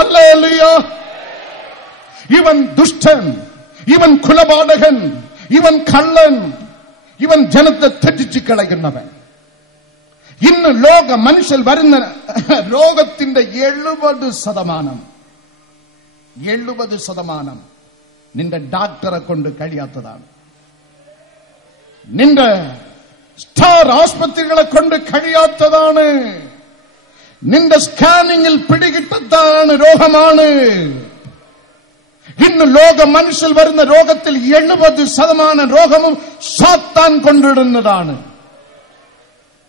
அல்லேலூயா. இவன் துஷ்டன், இவன் குலபாடகன், இவன் கள்ளன், ഇവൻ ജനത്തെ തെറ്റിച്ച് കളയുന്നവൻ. ഇന്ന് ലോക മനുഷ്യർ വരുന്ന രോഗത്തിന്റെ 70% നിന്റെ ഡോക്ടറെ കൊണ്ട് കഴിയാത്തതാണ്. നിന്റെ സ്റ്റാർ ആസ്പത്രികളെ കൊണ്ട് കഴിയാത്തതാണ്. നിന്റെ സ്കാനിങ്ങിൽ പിടികിട്ടാത്ത രോഗമാണ്. ഇന്ന് ലോക മനുഷ്യർ വരുന്ന രോഗത്തിൽ 70% രോഗവും സാത്താൻ കൊണ്ടിടുന്നതാണ്.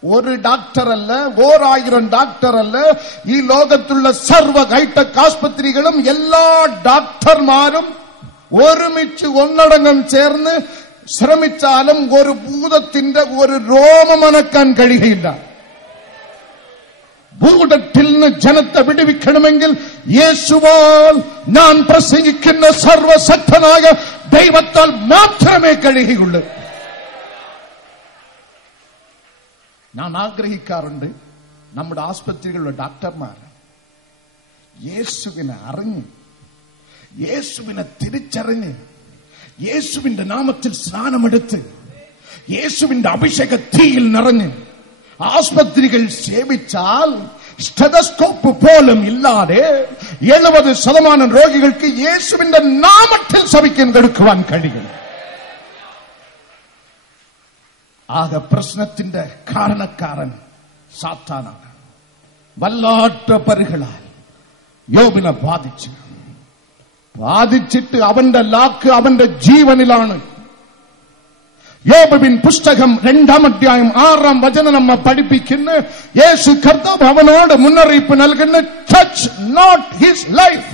ഒരു ഡോക്ടറല്ല, 1000 ഡോക്ടറല്ല, ഈ ലോകത്തുള്ള സർവ്വ ഹൈടെക് ആസ്പത്രികളും എല്ലാ ഡോക്ടർമാരും ഒരുമിച്ച് ഒന്നടങ്കം ചേർന്ന് ശ്രമിച്ചാലും ഒരു ഭൂതത്തിന്റെ ഒരു രോമം അനക്കാൻ കഴിയില്ല. ഭൂതത്തിൽ നിന്ന് ജനത്തെ വിടുവിക്കണമെങ്കിൽ യേശുവാൽ ഞാൻ പ്രസംഗിക്കുന്ന സർവശക്തനായ ദൈവത്താൽ മാത്രമേ കഴിയുകയുള്ളൂ. ഞാൻ ആഗ്രഹിക്കാറുണ്ട് നമ്മുടെ ആസ്പത്രികളിലെ ഡോക്ടർമാർ യേശുവിനെ അറിഞ്ഞ്, യേശുവിനെ തിരിച്ചറിഞ്ഞ്, യേശുവിന്റെ നാമത്തിൽ സ്നാനമെടുത്ത്, യേശുവിന്റെ അഭിഷേക തീയിൽ നിറഞ്ഞ് ആസ്പത്രികൾ സേവിച്ചാൽ സ്റ്റെതസ്കോപ്പ് പോലും ഇല്ലാതെ 70% രോഗികൾക്ക് യേശുവിന്റെ നാമത്തിൽ സഭയ്ക്കാൻ കൊടുക്കുവാൻ കഴിയും. ആകെ പ്രശ്നത്തിന്റെ കാരണക്കാരൻ സാത്താനാണ്. വല്ലാത്ത പരുകളാൽ യോബിനെ ബാധിച്ചിട്ട് അവന്റെ ലാക്ക് അവന്റെ ജീവനിലാണ്. യോബിൻ പുസ്തകം 2-ാം അധ്യായം 6-ാം വചനം നമ്മെ പഠിപ്പിക്കുന്നു. യേശു കർത്താവ് അവനോട് മുന്നറിയിപ്പ് നൽകുന്നു, ടച്ച് നോട്ട് ഹിസ് ലൈഫ്.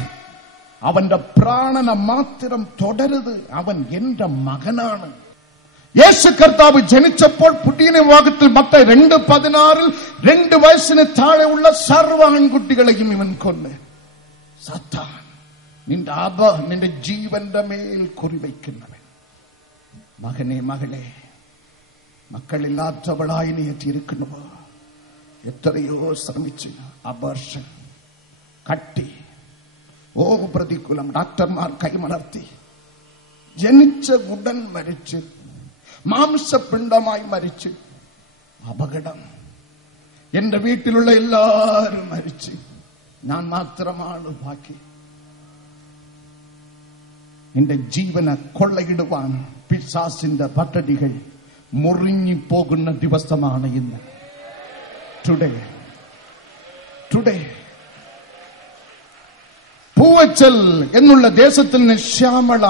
അവന്റെ പ്രാണനെ മാത്രം തുടരുത്, അവൻ എന്റെ മകനാണ്. യേശു കർത്താവ് ജനിച്ചപ്പോൾ പുതിയ വിഭാഗത്തിൽ മത്തായി 2:16 2 വയസ്സിന് താഴെയുള്ള സർവ്വ ആൺകുട്ടികളെയും ഇവൻ കൊന്ന്. സാത്താൻ നിന്റെ ജീവന്റെ മേൽ കുറിവയ്ക്കുന്നവൻ. മകനെ, മകളെ, മക്കളില്ലാത്തവളായി നീ എത്തിയിരിക്കുന്നുവോ? എത്രയോ ശ്രമിച്ച് അബോർഷൻ, കട്ടി, പ്രതികൂലം, ഡോക്ടർമാർ കൈമലർത്തി, ജനിച്ച ഉടൻ മരിച്ച്, മാംസപിണ്ഡമായി മരിച്ച്, അപകടം. എന്റെ വീട്ടിലുള്ള എല്ലാവരും മരിച്ച്, ഞാൻ മാത്രമാണ് ബാക്കി. എന്റെ ജീവനെ കൊള്ളയിടുവാൻ പിശാചിന്റെ പദ്ധതികൾ മുറിഞ്ഞുപോകുന്ന ദിവസമാണ് ഇന്ന്. ടുഡേ പൂവച്ചൽ എന്നുള്ള ദേശത്തിൽ നിന്ന് ശ്യാമള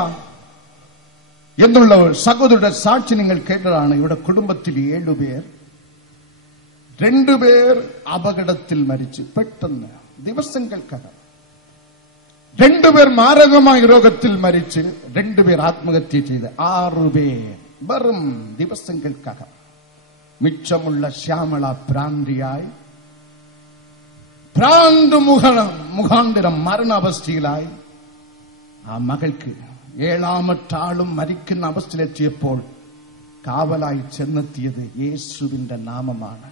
എന്നുള്ള സഹോദരിയുടെ സാക്ഷി നിങ്ങൾ കേട്ടതാണ്. ഇവിടെ കുടുംബത്തിൽ 7 പേർ, 2 പേർ അപകടത്തിൽ മരിച്ചു പെട്ടെന്ന് ദിവസങ്ങൾക്കകം. 2 പേർ മാരകമായ രോഗത്തിൽ മരിച്ച്, 2 പേർ ആത്മഹത്യ ചെയ്ത്, 6 പേർ വെറും ദിവസങ്ങൾക്കകം. മിച്ചമുള്ള ശ്യാമള ഭ്രാന്തിയായി, ഭ്രാന്ത് മുഖാന്തരം മരണാവസ്ഥയിലായി. ആ മകൾക്ക് 7ാമത്തെ ആളും മരിക്കുന്ന അവസ്ഥയിലെത്തിയപ്പോൾ കാവലായി ചെന്നെത്തിയത് യേശുവിന്റെ നാമമാണ്.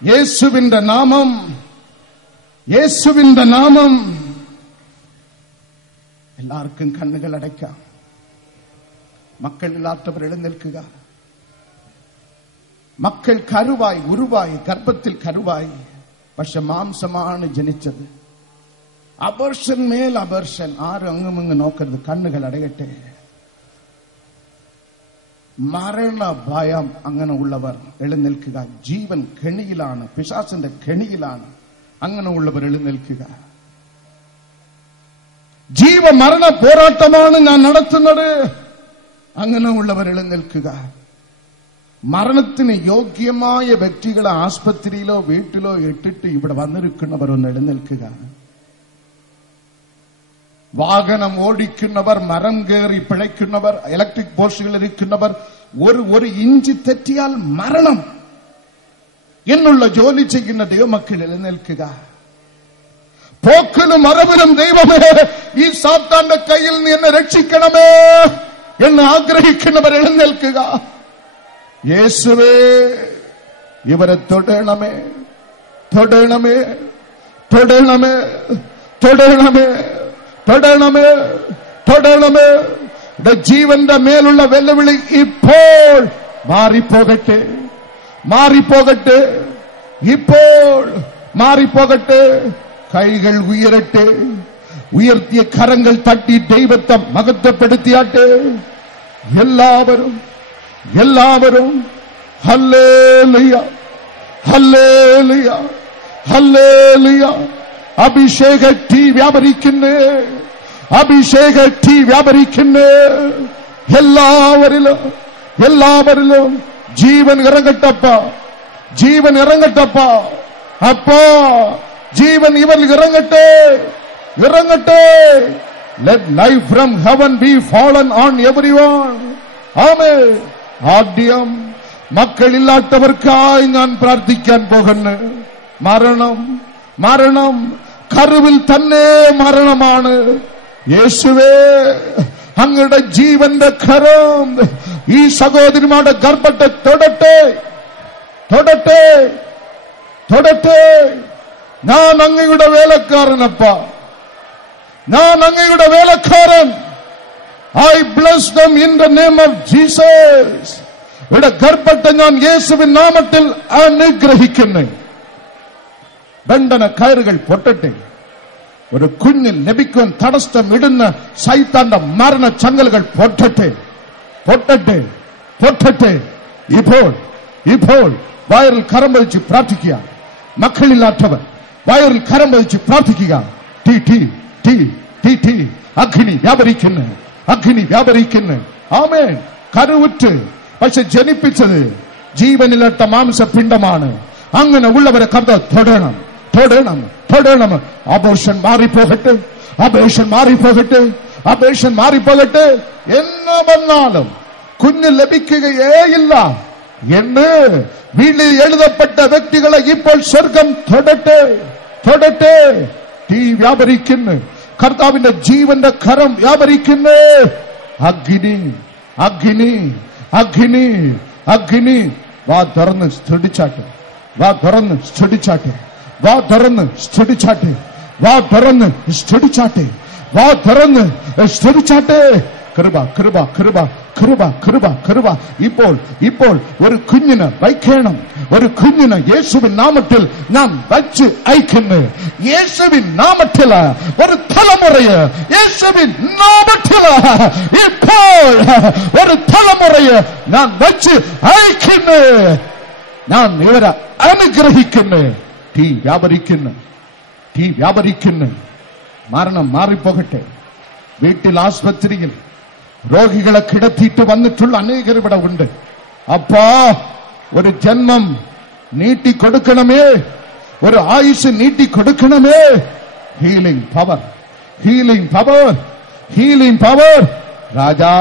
യേശുവിന്റെ നാമം, യേശുവിന്റെ നാമം. എല്ലാവർക്കും കണ്ണുകൾ അടയ്ക്കാം. മക്കളില്ലാത്തവർ എഴുന്നേൽക്കുക. മക്കൾ കരുവായി, ഉരുവായി, ഗർഭത്തിൽ കരുവായി, പക്ഷെ മാംസമാണ് ജനിച്ചത്. അബോർഷൻ മേൽ അബോർഷൻ. ആരും അങ്ങുമിങ്ങ് നോക്കരുത്, കണ്ണുകൾ അടയട്ടെ. മരണ ഭയം അങ്ങനെ ഉള്ളവർ എഴുന്നേൽക്കുക. ജീവൻ കെണിയിലാണ്, പിശാചിന്റെ കെണിയിലാണ്. അങ്ങനെ ഉള്ളവർ എഴുന്നേൽക്കുക. ജീവമരണ പോരാട്ടമാണ് ഞാൻ നടത്തുന്നത്. അങ്ങനെ ഉള്ളവർ എഴുന്നേൽക്കുക. മരണത്തിന് യോഗ്യമായ വ്യക്തികളെ ആസ്പത്രിയിലോ വീട്ടിലോ ഇട്ടിട്ട് ഇവിടെ വന്നിരിക്കുന്നവർ ഒന്ന് എഴുന്നേൽക്കുക. വാഹനം ഓടിക്കുന്നവർ, മരം കയറി പിഴയ്ക്കുന്നവർ, ഇലക്ട്രിക് പോസ്റ്റുകളിൽ ഇരിക്കുന്നവർ, ഒരു ഇഞ്ച് തെറ്റിയാൽ മരണം എന്നുള്ള ജോലി ചെയ്യുന്ന ദൈവമക്കൾ എഴുന്നേൽക്കുക. പോക്കിലും മറവിലും ദൈവമേ, ഈ സാത്താന്റെ കയ്യിൽ നിന്ന് എന്നെ രക്ഷിക്കണമേ എന്ന് ആഗ്രഹിക്കുന്നവർ എഴുന്നേൽക്കുക. യേശുവേ, ഇവരെ തൊടണമേ, തൊടണമേ, തൊടണമേ, തൊടണമേ, തൊടണമേ, തൊടണമേ. ജീവന്റെ മേലുള്ള വെല്ലുവിളി ഇപ്പോൾ മാറിപ്പോകട്ടെ, മാറിപ്പോകട്ടെ, ഇപ്പോൾ മാറിപ്പോകട്ടെ. കൈകൾ ഉയരട്ടെ, ഉയർത്തിയ കരങ്ങൾ തട്ടി ദൈവത്തെ മഹത്വപ്പെടുത്തിയാട്ടെ. എല്ലാവരും എല്ലാവരും ഹല്ലേലൂയ, ഹല്ലേലൂയ, ഹല്ലേലൂയ. അഭിഷേക തീ വ്യാപരിക്കുന്നേ, അഭിഷേക തീ വ്യാപരിക്കുന്നേ. എല്ലാവരിലും എല്ലാവരിലും ജീവൻ ഇറങ്ങട്ടപ്പ, ജീവൻ ഇറങ്ങട്ടപ്പ. അപ്പാ ജീവൻ ഇവരിൽ ഇറങ്ങട്ടെ, ഇറങ്ങട്ടെ. Let life from heaven be fallen on everyone. ആമേൻ. ആദ്യം മക്കളില്ലാത്തവർക്കായി ഞാൻ പ്രാർത്ഥിക്കാൻ പോകുന്നു. മരണം, മരണം കരുവിൽ തന്നെ മരണമാണ്. യേശുവേ, അങ്ങയുടെ ജീവന്റെ കരം ഈ സഹോദരിമാരുടെ ഗർഭത്തെ തൊടട്ടെ, തൊടട്ടെ, തൊടട്ടെ. ഞാൻ അങ്ങയുടെ വേലക്കാരനപ്പ, ഞാൻ അങ്ങയുടെ വേലക്കാരൻ. I bless them in the name of Jesus. ഇവിടെ ഗർഭത്തെ ഞാൻ യേശുവിൻ നാമത്തിൽ അനുഗ്രഹിക്കുന്നു. ബന്ധന കയറുകൾ പൊട്ടട്ടെ. ഒരു കുഞ്ഞിൽ ലഭിക്കുവാൻ തടസ്സം ഇടുന്ന സൈത്താന്റെ മരണ ചങ്ങലുകൾ പൊട്ടട്ടെ, പൊട്ടട്ടെ, പൊട്ടട്ടെ. ഇപ്പോൾ ഇപ്പോൾ വയറിൽ കരം വഹിച്ച് പ്രാർത്ഥിക്കുക. മക്കളില്ലാത്തവർ വയറിൽ കരം വഹിച്ച് പ്രാർത്ഥിക്കുക. ടീ ടീ ടീ ടീ ടീ. അഗ്നി വ്യാപരിക്കുന്നു, അഗ്നി വ്യാപരിക്കുന്നു. ആമേൻ. കരുവുറ്റ് പക്ഷെ ജനിപ്പിച്ചത് ജീവനില്ലാത്ത മാംസപിണ്ഡമാണ്. അങ്ങനെ ഉള്ളവരെ കർത്താവ് തൊടണം, തൊടണം, തൊടണം. അബോർഷൻ മാറിപ്പോകട്ടെ, അബോർഷൻ മാറിപ്പോകട്ടെ, അബോർഷൻ മാറിപ്പോകട്ടെ. എന്ന് വന്നാലും കുഞ്ഞ് ലഭിക്കുകയേ ഇല്ല എന്ന് വീട്ടിൽ എഴുതപ്പെട്ട വ്യക്തികളെ ഇപ്പോൾ സ്വർഗം തൊടട്ടെ, തൊടട്ടെ. തീ വ്യാപരിക്കുന്നു, കർത്താവിന്റെ ജീവന്റെ കരം വ്യാപരിക്കുന്നു. അഗ്നി, അഗ്നി, അഗ്നി, അഗ്നി. വാ തുറന്ന് സ്തുതിച്ചാട്ടെ, വാ തുറന്ന് സ്തുതിച്ചാട്ടെ, വാ തുറന്ന് സ്തുതിച്ചാട്ടെ, വാ തുറന്ന് സ്തുതിച്ചാട്ടെ, വാ തുറന്ന് സ്തുതിച്ചാട്ടെ. കൃപ, കൃപ, കൃപ, കൃപ, കൃപ, കൃപ. ഇപ്പോൾ ഇപ്പോൾ ഒരു കുഞ്ഞിന് വയ്ക്കണം, ഒരു കുഞ്ഞിന് യേശുവിൻ നാമത്തിൽ നാം വച്ച് അയക്കുന്നു. യേശുവിൻ നാമത്തിൽ ഒരു തലമുറയെ, യേശുവിൻ നാമത്തിൽ ഇപ്പോൾ ഒരു തലമുറയെ ഞാൻ വച്ച് അയക്കുന്നു. ഞാൻ ഇവരെ അനുഗ്രഹിക്കുന്നു. തീ വ്യാപരിക്കുന്നു, തീ വ്യാപരിക്കുന്നു. മരണം മാറിപ്പോകട്ടെ. വീട്ടിൽ ആസ്പത്രിയിൽ രോഗികളെ കിടത്തിയിട്ട് വന്നിട്ടുള്ള അനേകർ ഇവിടെ ഉണ്ട്. അപ്പാ, ഒരു ജന്മം നീട്ടിക്കൊടുക്കണമേ, ഒരു ആയുസ് നീട്ടിക്കൊടുക്കണമേ. Healing power, healing power, healing power. രാജാ,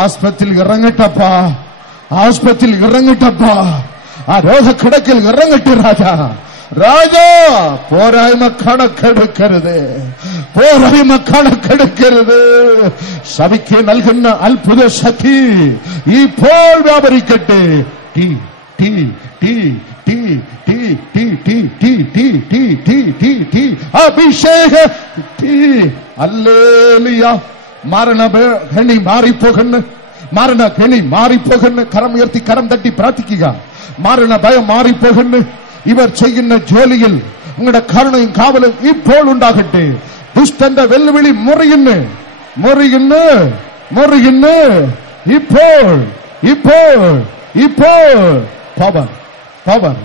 ആസ്പത്രിയിൽ ഇറങ്ങട്ടപ്പാ, ആസ്പത്രിയിൽ ഇറങ്ങട്ടപ്പാ. ആ രോഗക്കിടക്കിൽ ഇറങ്ങട്ടെ രാജാ. രാജാ, പോരായ്മ കണക്കെടുക്കരുത്, പോരായ്മ കണക്കെടുക്കരുത്. സഭയ്ക്ക് നൽകുന്ന അത്ഭുത ശക്തി ഇപ്പോൾ വ്യാപരിക്കട്ടെ. ടീ ടീ ടീ ടീ ടീ ടീ ടീ ടീ ടീ ടീ ടീ ടീ ടീ. അഭിഷേക ടീ. ഹല്ലേലൂയ. മരണകെണി മാറിപ്പോകുന്നു, മരണകെണി മാറിപ്പോകുന്നു. കരം ഉയർത്തി കരം തട്ടി പ്രാർത്ഥിക്കുക. മരണ ഭയം മാറിപ്പോകുന്നു. ഇവർ ചെയ്യുന്ന ജോലിയിൽ നിങ്ങളുടെ കരുണയും കാവലും ഇപ്പോൾ ഉണ്ടാകട്ടെ. ദുഷ്ടന്റെ വെല്ലുവിളി മുറിയുന്നു, മുറിയുന്നു, മുറിയുന്നു. ഇപ്പോൾ ഇപ്പോൾ ഇപ്പോൾ power, power,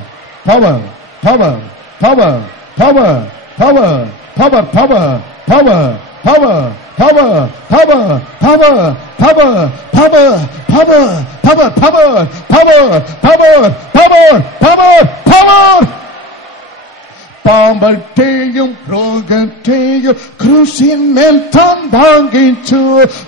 power, power, power, power, power, power, power, power, power, power, power, power, power, power, power, power, power, power, power, power, power, power. പാമ്പത്തെയും രോഗത്തെയും ക്രൂശിന്മേൽ താൻ വാങ്ങിച്ചു.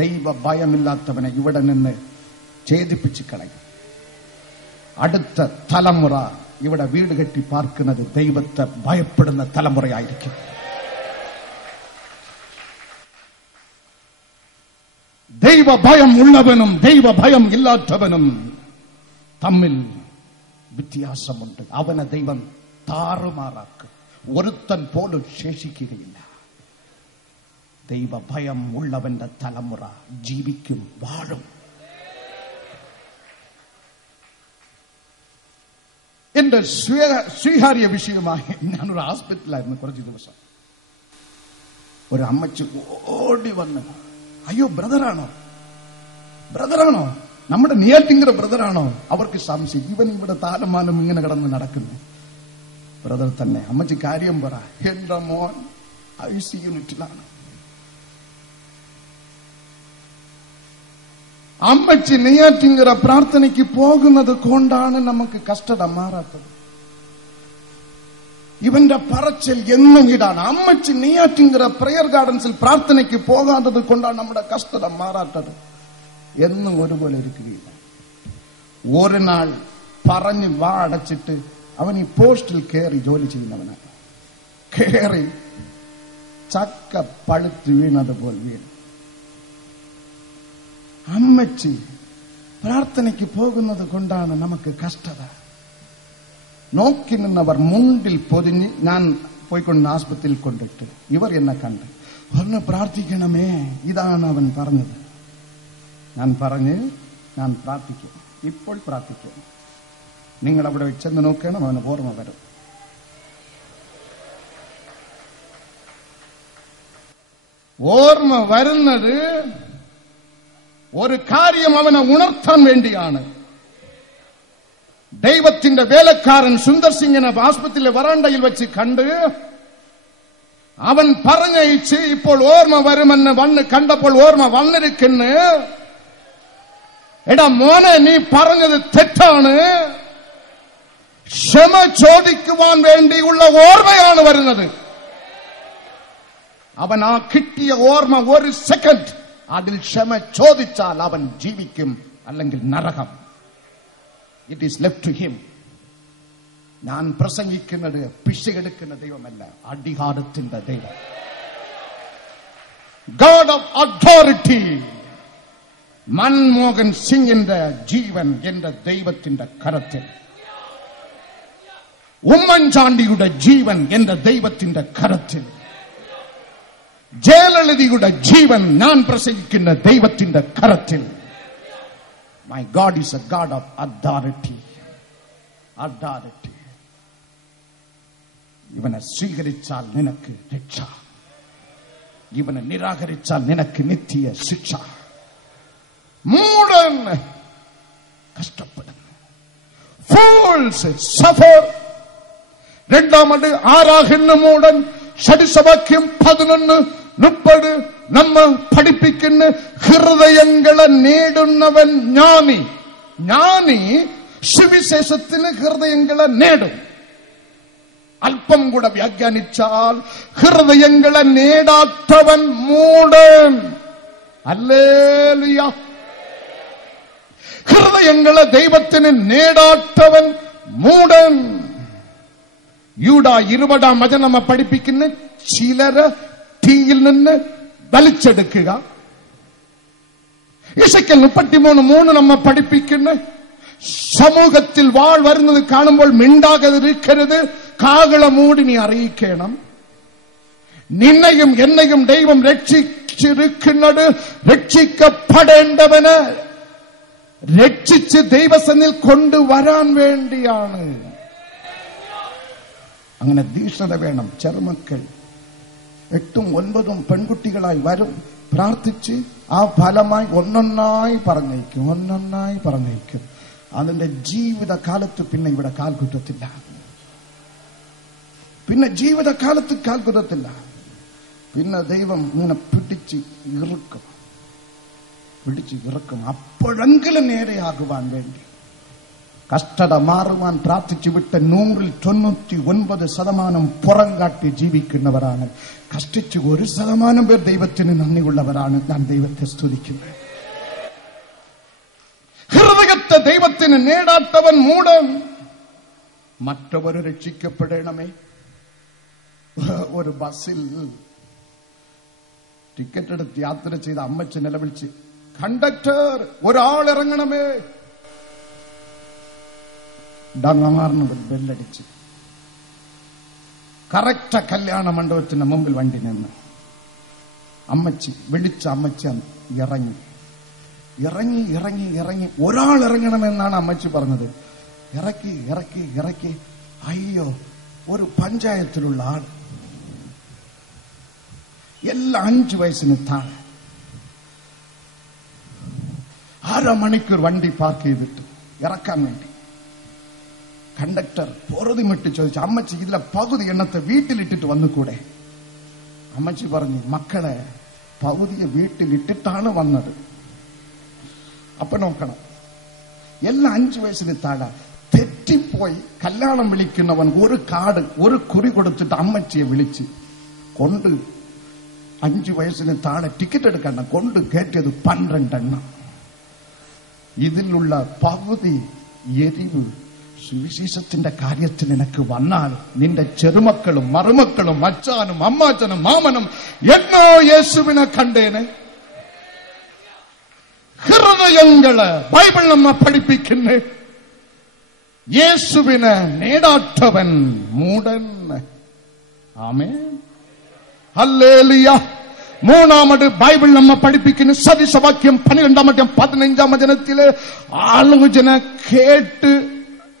ദൈവ ഭയമില്ലാത്തവനെ ഇവിടെ നിന്ന് ഛേദിപ്പിച്ച് കളയും. അടുത്ത തലമുറ ഇവിടെ വീട് കെട്ടി പാർക്കുന്നത് ദൈവത്തെ ഭയപ്പെടുന്ന തലമുറയായിരിക്കും. ദൈവ ഭയം ഉള്ളവനും ദൈവ ഭയം ഇല്ലാത്തവനും തമ്മിൽ വ്യത്യാസമുണ്ട്. അവനെ ദൈവം താറുമാറാക്കും. ഒരുത്തൻ പോലും ശേഷിക്കുകയില്ല. ദൈവ ഭയം ഉള്ളവന്റെ തലമുറ ജീവിക്കും, വാഴും. എന്റെ സ്വീകാര്യ വിഷയമായി ഞാനൊരു ഹോസ്പിറ്റലായിരുന്നു കുറച്ച് ദിവസം. ഒരു അമ്മച്ചി ഓടി വന്ന്, അയ്യോ ബ്രദറാണോ, നമ്മുടെ നെയ്യാറ്റിൻകര ബ്രദറാണോ? അവർക്ക് സംശയം, ഇവൻ ഇവിടെ താലമാനം ഇങ്ങനെ കിടന്ന് നടക്കുന്നു. ബ്രദർ തന്നെ. അമ്മച്ചി കാര്യം പറ. എന്റെ മോൻ IC യൂണിറ്റിലാണ്. അമ്മച്ചി നെയ്യാറ്റിൻകര പ്രാർത്ഥനയ്ക്ക് പോകുന്നത് കൊണ്ടാണ് നമുക്ക് കഷ്ടത മാറാത്തത്. ഇവന്റെ പറച്ചൽ എന്നും ഇടാണ്. അമ്മച്ചി നെയ്യാറ്റിൻകര പ്രയർ ഗാർഡൻസിൽ പ്രാർത്ഥനയ്ക്ക് പോകാത്തത് കൊണ്ടാണ് നമ്മുടെ കഷ്ടത മാറാത്തത്. എന്നും ഒരുപോലെ ഇരിക്കുകയില്ല. ഒരു നാൾ പറഞ്ഞ് വാ അടച്ചിട്ട് അവൻ ഈ പോസ്റ്റിൽ കയറി ജോലി ചെയ്യുന്നവനാണ്. കയറി ചക്ക പഴുത്ത് വീണതുപോലെ വീണു. അമ്മച്ചി പ്രാർത്ഥനയ്ക്ക് പോകുന്നത് കൊണ്ടാണ് നമുക്ക് കഷ്ടത. നോക്കി നിന്നവർ മുണ്ടിൽ പൊതിഞ്ഞ് ഞാൻ പോയിക്കൊണ്ട് ആസ്പത്രിയിൽ കൊണ്ടിട്ട് ഇവർ എന്നെ കണ്ട് ഒന്ന് പ്രാർത്ഥിക്കണമേ, ഇതാണ് അവൻ പറഞ്ഞത്. ഞാൻ പറഞ്ഞ് ഞാൻ പ്രാർത്ഥിക്കും, ഇപ്പോൾ പ്രാർത്ഥിക്കും. നിങ്ങൾ അവിടെ ചെന്ന് നോക്കണം, അവന് ഓർമ്മ വരും. ഓർമ്മ വരുന്നത് ഒരു കാര്യം അവനെ ഉണർത്താൻ വേണ്ടിയാണ്. ദൈവത്തിന്റെ വേലക്കാരൻ സുന്ദർ സിംഗിനെ ആസ്പത്രിയിലെ വരാണ്ടയിൽ വെച്ച് കണ്ട് അവൻ പറഞ്ഞയച്ച് ഇപ്പോൾ ഓർമ്മ വരുമെന്ന് വന്ന് കണ്ടപ്പോൾ ഓർമ്മ വന്നിരിക്കുന്നു. എടാ മോനെ, നീ പറഞ്ഞത് തെറ്റാണ്, ക്ഷമ ചോദിക്കുവാൻ വേണ്ടിയുള്ള ഓർമ്മയാണ് വരുന്നത്. അവൻ ആ കിട്ടിയ ഓർമ്മ ഒരു സെക്കൻഡ്, അതിൽ ക്ഷമ ചോദിച്ചാൽ അവൻ ജീവിക്കും, അല്ലെങ്കിൽ നരകം. It is left to him. ഞാൻ പ്രസംഗിക്കുന്നത് പിശകെടുക്കുന്ന ദൈവമല്ല, അധികാരത്തിന്റെ ദൈവം. God of authority. മൻമോഹൻ സിംഗിന്റെ ജീവൻ എന്റെ ദൈവത്തിന്റെ കരത്തിൽ. ഉമ്മൻചാണ്ടിയുടെ ജീവൻ എന്റെ ദൈവത്തിന്റെ കരത്തിൽ. ജയലളിതയുടെ ജീവൻ ഞാൻ പ്രസംഗിക്കുന്ന ദൈവത്തിന്റെ കരത്തിൽ. My God is a God of authority. Authority. ഇവനെ സ്വീകരിച്ചാൽ നിനക്ക് രക്ഷ, ഇവനെ നിരാകരിച്ചാൽ നിനക്ക് നിത്യ ശിക്ഷ. മൂഢൻ കഷ്ടപ്പെടുന്നു. Fools suffer. രണ്ടാമത് ആരാകുന്ന മൂഢൻ? ഷഡ്സവാക്യം 11:30 നമ്മ പഠിപ്പിക്കുന്ന ഹൃദയങ്ങളെ നേടുന്നവൻ ജ്ഞാനി. ജ്ഞാനി സുവിശേഷത്തിന് ഹൃദയങ്ങളെ നേടും. അല്പം കൂടെ വ്യാഖ്യാനിച്ചാൽ ഹൃദയങ്ങളെ നേടാത്തവൻ മൂഢൻ. ഹല്ലേലൂയ. ഹൃദയങ്ങളെ ദൈവത്തിന് നേടാത്തവൻ മൂഢൻ. യൂഡ 20-ാം വചനം നമ്മ പഠിപ്പിക്കുന്ന ചിലര് തീയിൽ നിന്ന് വലിച്ചെടുക്കുക. ഇസയ്ക്കൽ 33:3 നമ്മ പഠിപ്പിക്കുന്ന സമൂഹത്തിൽ വാൾ വരുന്നത് കാണുമ്പോൾ മിണ്ടാകാതിരിക്കരുത്, കാഹളമൂടി നീ അറിയിക്കണം. നിന്നെയും എന്നെയും ദൈവം രക്ഷിച്ചിരിക്കുന്നത് രക്ഷിക്കപ്പെടേണ്ടവന് രക്ഷിച്ച് ദൈവസന്നിധിയിൽ കൊണ്ടുവരാൻ വേണ്ടിയാണ്. അങ്ങനെ തീഷ്ണത വേണം. ചെറുമക്കൾ 8ഉം 9ഉം പെൺകുട്ടികളായി വരും. പ്രാർത്ഥിച്ച് ആ ഫലമായി ഒന്നൊന്നായി പറഞ്ഞേക്കും. അതിന്റെ ജീവിതകാലത്ത് പിന്നെ ഇവിടെ കാൽകുറ്റത്തില്ല. പിന്നെ ദൈവം ഇങ്ങനെ പിടിച്ച് ഇറുക്കും. അപ്പോഴെങ്കിലും നേരെയാകുവാൻ വേണ്ടി. കഷ്ടത മാറുവാൻ പ്രാർത്ഥിച്ചു വിട്ട 199% പുറംകാട്ടി ജീവിക്കുന്നവരാണ്. കഷ്ടിച്ച് 1% പേർ ദൈവത്തിന് നന്ദിയുള്ളവരാണ്. ഞാൻ ദൈവത്തെ സ്തുതിക്കുന്നു. ഹൃദയത്തെ ദൈവത്തിന് നേടാത്തവൻ മൂടൻ. മറ്റവർ രക്ഷിക്കപ്പെടണമേ. ഒരു ബസ്സിൽ ടിക്കറ്റ് എടുത്ത് യാത്ര ചെയ്ത അമ്മച്ചി നിലവിളിച്ച്, കണ്ടക്ടർ ഒരാൾ ഇറങ്ങണമേ. ഡങ്ങാറിന് ബെല്ലടിച്ച് കറക്റ്റ കല്യാണ മണ്ഡപത്തിന്റെ മുമ്പിൽ വണ്ടി നിന്ന് അമ്മച്ചി വിളിച്ച അമ്മച്ചി ഇറങ്ങി ഇറങ്ങി ഇറങ്ങി ഇറങ്ങി ഒരാൾ ഇറങ്ങണമെന്നാണ് അമ്മച്ചി പറഞ്ഞത്. ഇറക്കി ഇറക്കി ഇറക്കി. അയ്യോ, ഒരു പഞ്ചായത്തിലുള്ള ആൾ, എല്ലാ 5 വയസ്സിന് താഴെ. 1/2 മണിക്കൂർ വണ്ടി പാർക്ക് ചെയ്തിട്ട് ഇറക്കാൻ വേണ്ടി കണ്ടക്ടർ പൊറുതിമിട്ട് ചോദിച്ചു, അമ്മച്ചി ഇതിലെ പകുതി എണ്ണത്തെ വീട്ടിലിട്ടിട്ട് വന്നുകൂടെ? അമ്മച്ചി പറഞ്ഞു, മക്കളെ പകുതിയെ വീട്ടിലിട്ടിട്ടാണ് വന്നത്. അപ്പൊ നോക്കണം, എല്ലാ 5 വയസ്സിന് താഴെ തെറ്റിപ്പോയി കല്യാണം വിളിക്കുന്നവൻ ഒരു കാർഡ്, ഒരു കുറി കൊടുത്തിട്ട് അമ്മച്ചിയെ വിളിച്ച് കൊണ്ട് 5 വയസ്സിന് താഴെ ടിക്കറ്റ് എടുക്കണ്ട കൊണ്ട് കയറ്റിയത് 12 എണ്ണം. ഇതിലുള്ള പകുതി എരിവ് സുവിശേഷത്തിന്റെ കാര്യത്തിൽ നിനക്ക് വന്നാൽ നിന്റെ ചെറുമക്കളും മറുമക്കളും അച്ഛനും അമ്മാച്ചനും മാമനും എന്നോ യേശുവിനെ കണ്ടേനെ. ഹൃദയങ്ങള് ബൈബിൾ നമ്മെ പഠിപ്പിക്കുന്നു, യേശുവിനെ നേടാത്തവൻ മൂടൻ. ആമേൻ, ഹല്ലേലൂയ. മൂന്നാമത് ബൈബിൾ നമ്മെ പഠിപ്പിക്കുന്നു സദൃശവാക്യം 12-15 വചനത്തില്, ആലോചന കേട്ട്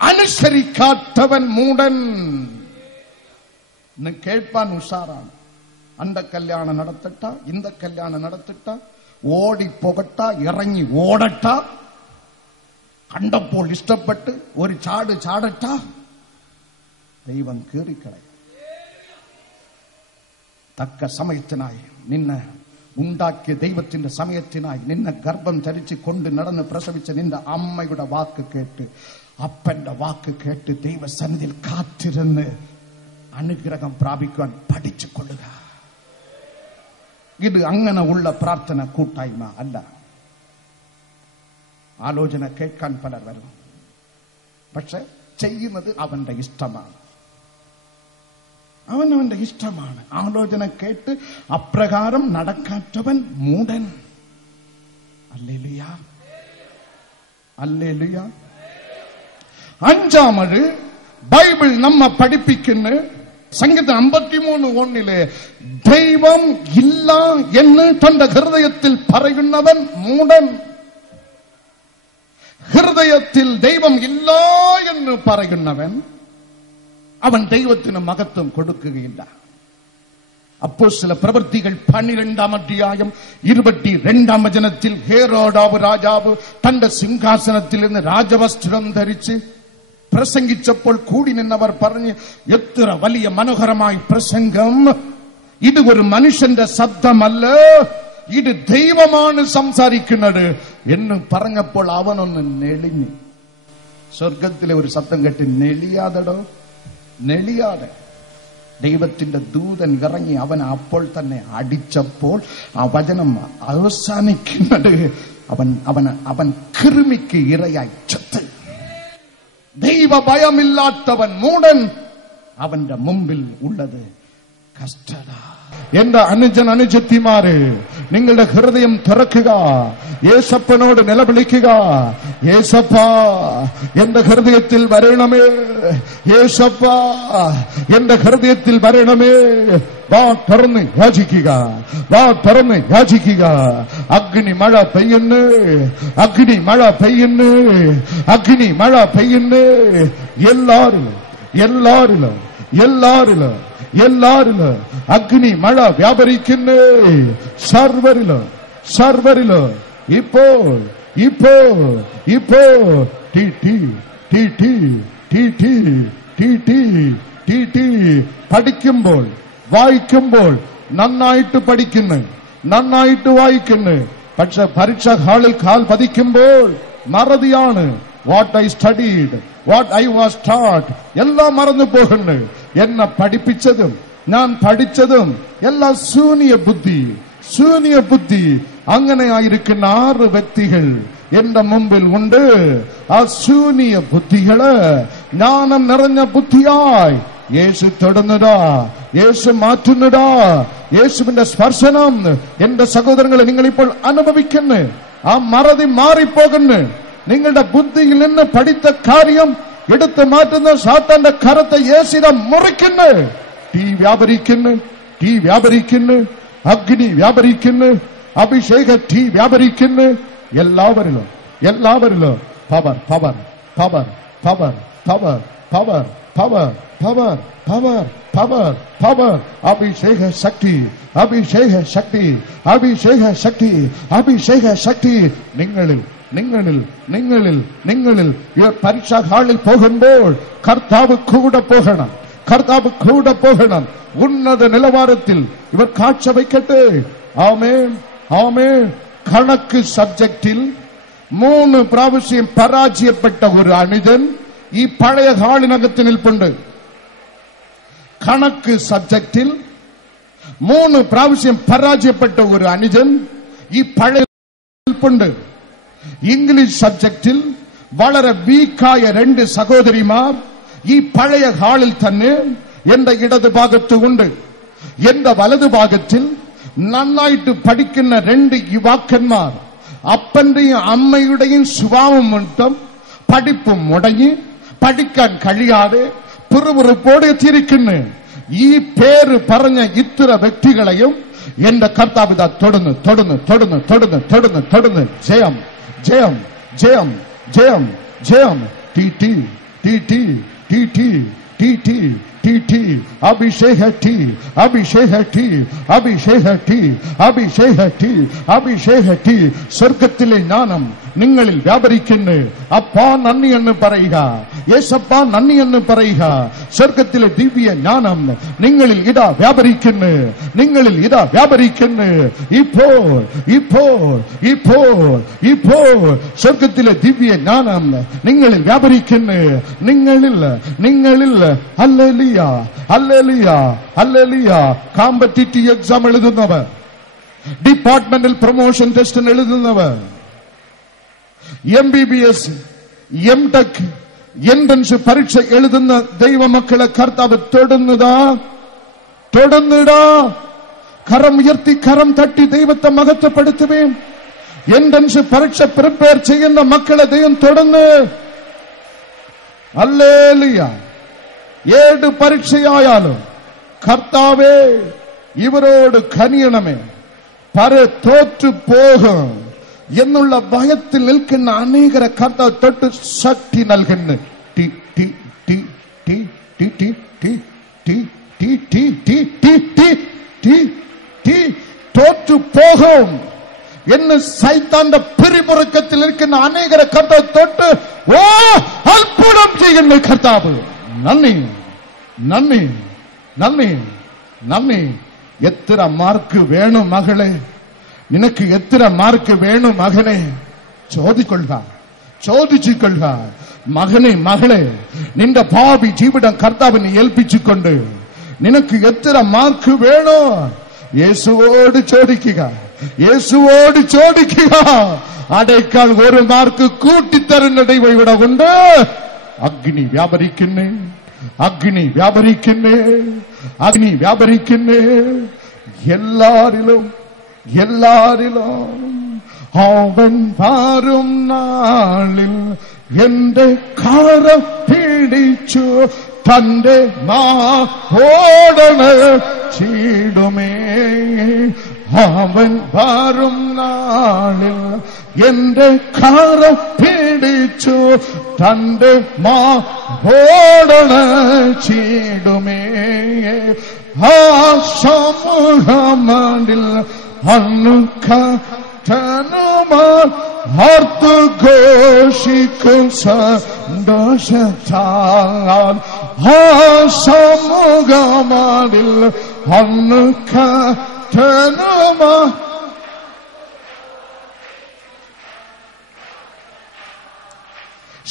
അനുസരിക്കാത്തവൻ മൂടൻ. കേൾപ്പാൻ ഉഷാറാണ്. അന്റെ കല്യാണം നടത്തട്ട, ഇന്ത കല്യാണം നടത്തിട്ട, ഓടിപ്പോകട്ട, ഇറങ്ങി ഓടട്ട, കണ്ടപ്പോൾ ഇഷ്ടപ്പെട്ട് ഒരു ചാട് ചാടട്ട, ദൈവം കീറിക്കളയും. തക്ക സമയത്തിനായി നിന്നെ ഉണ്ടാക്കിയ ദൈവത്തിന്റെ സമയത്തിനായി നിന്നെ ഗർഭം ധരിച്ച് കൊണ്ട് നടന്ന് പ്രസവിച്ച നിന്റെ അമ്മയുടെ വാക്ക് കേട്ട്, അപ്പന്റെ വാക്ക് കേട്ട് ദൈവസന്നിധിയിൽ കാത്തിരുന്ന് അനുഗ്രഹം പ്രാപിക്കുവാൻ പഠിച്ചു കൊള്ളുക. ഇത് അങ്ങനെ ഉള്ള പ്രാർത്ഥന കൂട്ടായ്മ അല്ല. ആലോചന കേൾക്കാൻ പലർ വരും, പക്ഷെ ചെയ്യുന്നത് അവന്റെ ഇഷ്ടമാണ്. അവനവന്റെ ഇഷ്ടമാണ്. ആലോചന കേട്ട് അപ്രകാരം നടക്കാത്തവൻ മൂടൻ. Hallelujah, hallelujah. അഞ്ചാമത് ബൈബിൾ നമ്മെ പഠിപ്പിക്കുന്ന സംഗീതം 53:1 ദൈവം ഇല്ല എന്ന് തന്റെ ഹൃദയത്തിൽ പറയുന്നവൻ മൂടൻ. ഹൃദയത്തിൽ ദൈവം ഇല്ല എന്ന് പറയുന്നവൻ അവൻ ദൈവത്തിന് മഹത്വം കൊടുക്കുകയില്ല. അപ്പോസ്തല പ്രവൃത്തികൾ 12-22 വചനത്തിൽ ഹേരോദാവ് രാജാവ് തന്റെ സിംഹാസനത്തിൽ നിന്ന് രാജവസ്ത്രം ധരിച്ച് പ്രസംഗിച്ചപ്പോൾ കൂടി നിന്നവർ പറഞ്ഞു, എത്ര വലിയ മനോഹരമായ പ്രസംഗം, ഇത് ഒരു മനുഷ്യന്റെ ശബ്ദമല്ല, ഇത് ദൈവമാണ് സംസാരിക്കുന്നത് എന്ന് പറഞ്ഞപ്പോൾ അവനൊന്ന് നെളിഞ്ഞു. സ്വർഗത്തിലെ ഒരു ശബ്ദം കേട്ട് നെളിയാതടോ, നെളിയാതെ. ദൈവത്തിന്റെ ദൂതൻ ഇറങ്ങി അവനെ അപ്പോൾ തന്നെ അടിച്ചപ്പോൾ ആ വചനം അവസാനിക്കുന്നത് അവൻ കൃമിക്ക് ഇരയായി ചത്ത്. ദൈവ ഭയമില്ലാത്തവൻ മൂടൻ. അവന്റെ മുമ്പിൽ ഉള്ളത് കഷ്ടത. എന്റെ അനുജൻ അനുജത്തിമാരെ, നിങ്ങളുടെ ഹൃദയം തുറക്കുക, യേശപ്പനോട് നിലവിളിക്കുക. യേശപ്പ എന്റെ ഹൃദയത്തിൽ വരണമേ, യേശപ്പ എന്റെ ഹൃദയത്തിൽ വരണമേ. വാ തുറന്ന് യാചിക്കുക, വാ തുറന്ന് യാചിക്കുക. അഗ്നി മഴ പെയ്യുന്നു, അഗ്നി മഴ പെയ്യുന്നു, അഗ്നി മഴ പെയ്യുന്നു. എല്ലാരിലും അഗ്നി മഴ വ്യാപരിക്കുന്നു. സർവരില് ഇപ്പോ പഠിക്കുമ്പോൾ വായിക്കുമ്പോൾ നന്നായിട്ട് പഠിക്കുന്നു, നന്നായിട്ട് വായിക്കുന്നു. പക്ഷെ പരീക്ഷ ഹാളിൽ കാൽ പതിക്കുമ്പോൾ മറതിയാണ്. what I studied, what I was taught, எல்லாம் மறந்து போகுன்னு. என்ன படிப்பிச்சதும் ഞാൻ പഠിച്ചതും എല്ലാം ശൂന്യ ബുദ്ധി. അങ്ങനെ ആയിരിക്കുന്ന 6 വ്യക്തികൾ എന്റെ മുമ്പിൽ ഉണ്ട്. ആ ശൂന്യ ബുദ്ധികള് ജ്ഞാനം നിറഞ്ഞ ബുദ്ധിയായി യേശു തൊടുന്നതാ, യേശു മാറ്റുന്നതാ. യേശുവിന്റെ സ്പർശനം എന്റെ സഹോദരങ്ങളെ നിങ്ങളിപ്പോൾ അനുഭവിക്കുന്നു. ആ മറതി മാറിപ്പോകുന്നു. നിങ്ങളുടെ ബുദ്ധിയിൽ നിന്ന് പഠിച്ച കാര്യം എടുത്തു മാറ്റുന്ന സാത്താന്റെ കരത്തെ യേശുവിനെ മുറിക്കുന്നു. തീ വ്യാപരിക്കുന്നു, അഗ്നി വ്യാപരിക്കുന്നു, അഭിഷേക തീ വ്യാപരിക്കുന്നു. എല്ലാവരിലും പവർ അഭിഷേക ശക്തി നിങ്ങളിൽ പരീക്ഷാ ഹാളിൽ പോകുമ്പോൾ കർത്താവ് കൂടെ പോകണം. ഉന്നത നിലവാരത്തിൽ ഇവർ കാഴ്ച വയ്ക്കട്ടെ. ആമേൻ. കണക്ക് സബ്ജക്റ്റിൽ 3 പ്രാവശ്യം പരാജയപ്പെട്ട ഒരു അനുജൻ ഈ പഴയ ഹാളിനകത്ത് നിൽപ്പുണ്ട്. കണക്ക് സബ്ജക്റ്റിൽ 3 പ്രാവശ്യം പരാജയപ്പെട്ട ഒരു അനുജൻ ഈ പഴയ നിൽപ്പുണ്ട്. ഇംഗ്ലീഷ് സബ്ജക്റ്റിൽ വളരെ വീക്കായ 2 സഹോദരിമാർ ഈ പഴയ ഹാളിൽ തന്നെ എന്റെ ഇടത് ഭാഗത്തുണ്ട്. എന്റെ വലതു ഭാഗത്തിൽ നന്നായിട്ട് പഠിക്കുന്ന 2 യുവാക്കന്മാർ അപ്പന്റെയും അമ്മയുടെയും സ്വഭാവം മൂലം പഠിപ്പും മുടങ്ങി പഠിക്കാൻ കഴിയാതെ പിറുപിറുപ്പോടെ എത്തിയിരിക്കുന്നു. ഈ പേര് പറഞ്ഞ ഇത്ര വ്യക്തികളെയും എന്റെ കർത്താവ് തൊടുന്നു. ജയം അഭിഷേക ടീ സ്വർഗത്തിലെ ജ്ഞാനം നിങ്ങളിൽ വ്യാപരിക്കുന്നു. അപ്പാ നന്ദി എന്ന് പറയുക, യേശപ്പാ നന്ദി എന്ന് പറയുക. സ്വർഗത്തിലെ ദിവ്യ ജ്ഞാനം നിങ്ങളിൽ ഇതാ വ്യാപരിക്കുന്നു. ഇപ്പോൾ സ്വർഗത്തിലെ ദിവ്യ ജ്ഞാനം നിങ്ങളിൽ വ്യാപരിക്കുന്നു. നിങ്ങളിൽ ഹല്ലേലൂയ. കോമ്പറ്റീറ്റീവ് എക്സാം എഴുതുന്നവർ, ഡിപ്പാർട്ട്മെന്റൽ പ്രൊമോഷൻ ടെസ്റ്റിന് എഴുതുന്നവർ, MBBS, MTech എൻട്രൻസ് പരീക്ഷ എഴുതുന്ന ദൈവമക്കളെ കർത്താവ് തൊടുന്നിടാ. കരം ഉയർത്തി കരം തട്ടി ദൈവത്തെ മഹത്വപ്പെടുത്തുവേ. എൻട്രൻസ് പരീക്ഷ പ്രിപ്പയർ ചെയ്യുന്ന മക്കളെ ദൈവം തൊടുന്നു. ഹല്ലേലൂയ. ഏത് പരീക്ഷയായാലും കർത്താവേ ഇവരോട് കനിയണമേ, തോറ്റു പോകും എന്നുള്ള ഭയത്തിൽ നിൽക്കുന്ന അനേകരെ കർത്താവ് തൊട്ട് ശക്തി നൽകുന്നു. തോറ്റു പോകും എന്ന് സൈത്താന്റെ പിരിമുറുക്കത്തിൽ നിൽക്കുന്ന അനേകരെ കർത്താവ് തൊട്ട് അത്ഭുതം ചെയ്യുന്നു. കർത്താവ് നന്ദി. എത്ര മാർക്ക് വേണം മകളെ, നിനക്ക് എത്ര മാർക്ക് വേണം മകനെ? ചോദിച്ചുകൊള്ളുക. മകളെ, നിന്റെ ഭാവി ജീവിതം കർത്താവിനെ ഏൽപ്പിച്ചുകൊണ്ട് നിനക്ക് എത്ര മാർക്ക് വേണോ യേശുവോട് ചോദിക്കുക. അതേക്കാൾ 1 മാർക്ക് കൂട്ടിത്തരുന്ന ദൈവം ഇവിടെ ഉണ്ട്. അഗ്നി വ്യാപരിക്കുന്നു. എല്ലാരിലും അവൻ വരും നാളിൽ എന്റെ കരം പിടിച്ചു തന്റെ മാഹോടണ ചീടുമേ. അവൻ വരും നാളിൽ എന്റെ കരം പിടിച്ചു തന്റെ മാഹോടണ ചീടുമേ. ആ സമൂഹമാണ്ടിൽ അനുക്കനുമാർ ഹർത്തു ഘോഷിക്കും സന്തോഷത്താൽ. ആ സമൂഹമാണ്ടിൽ അനുക്കനുമാർ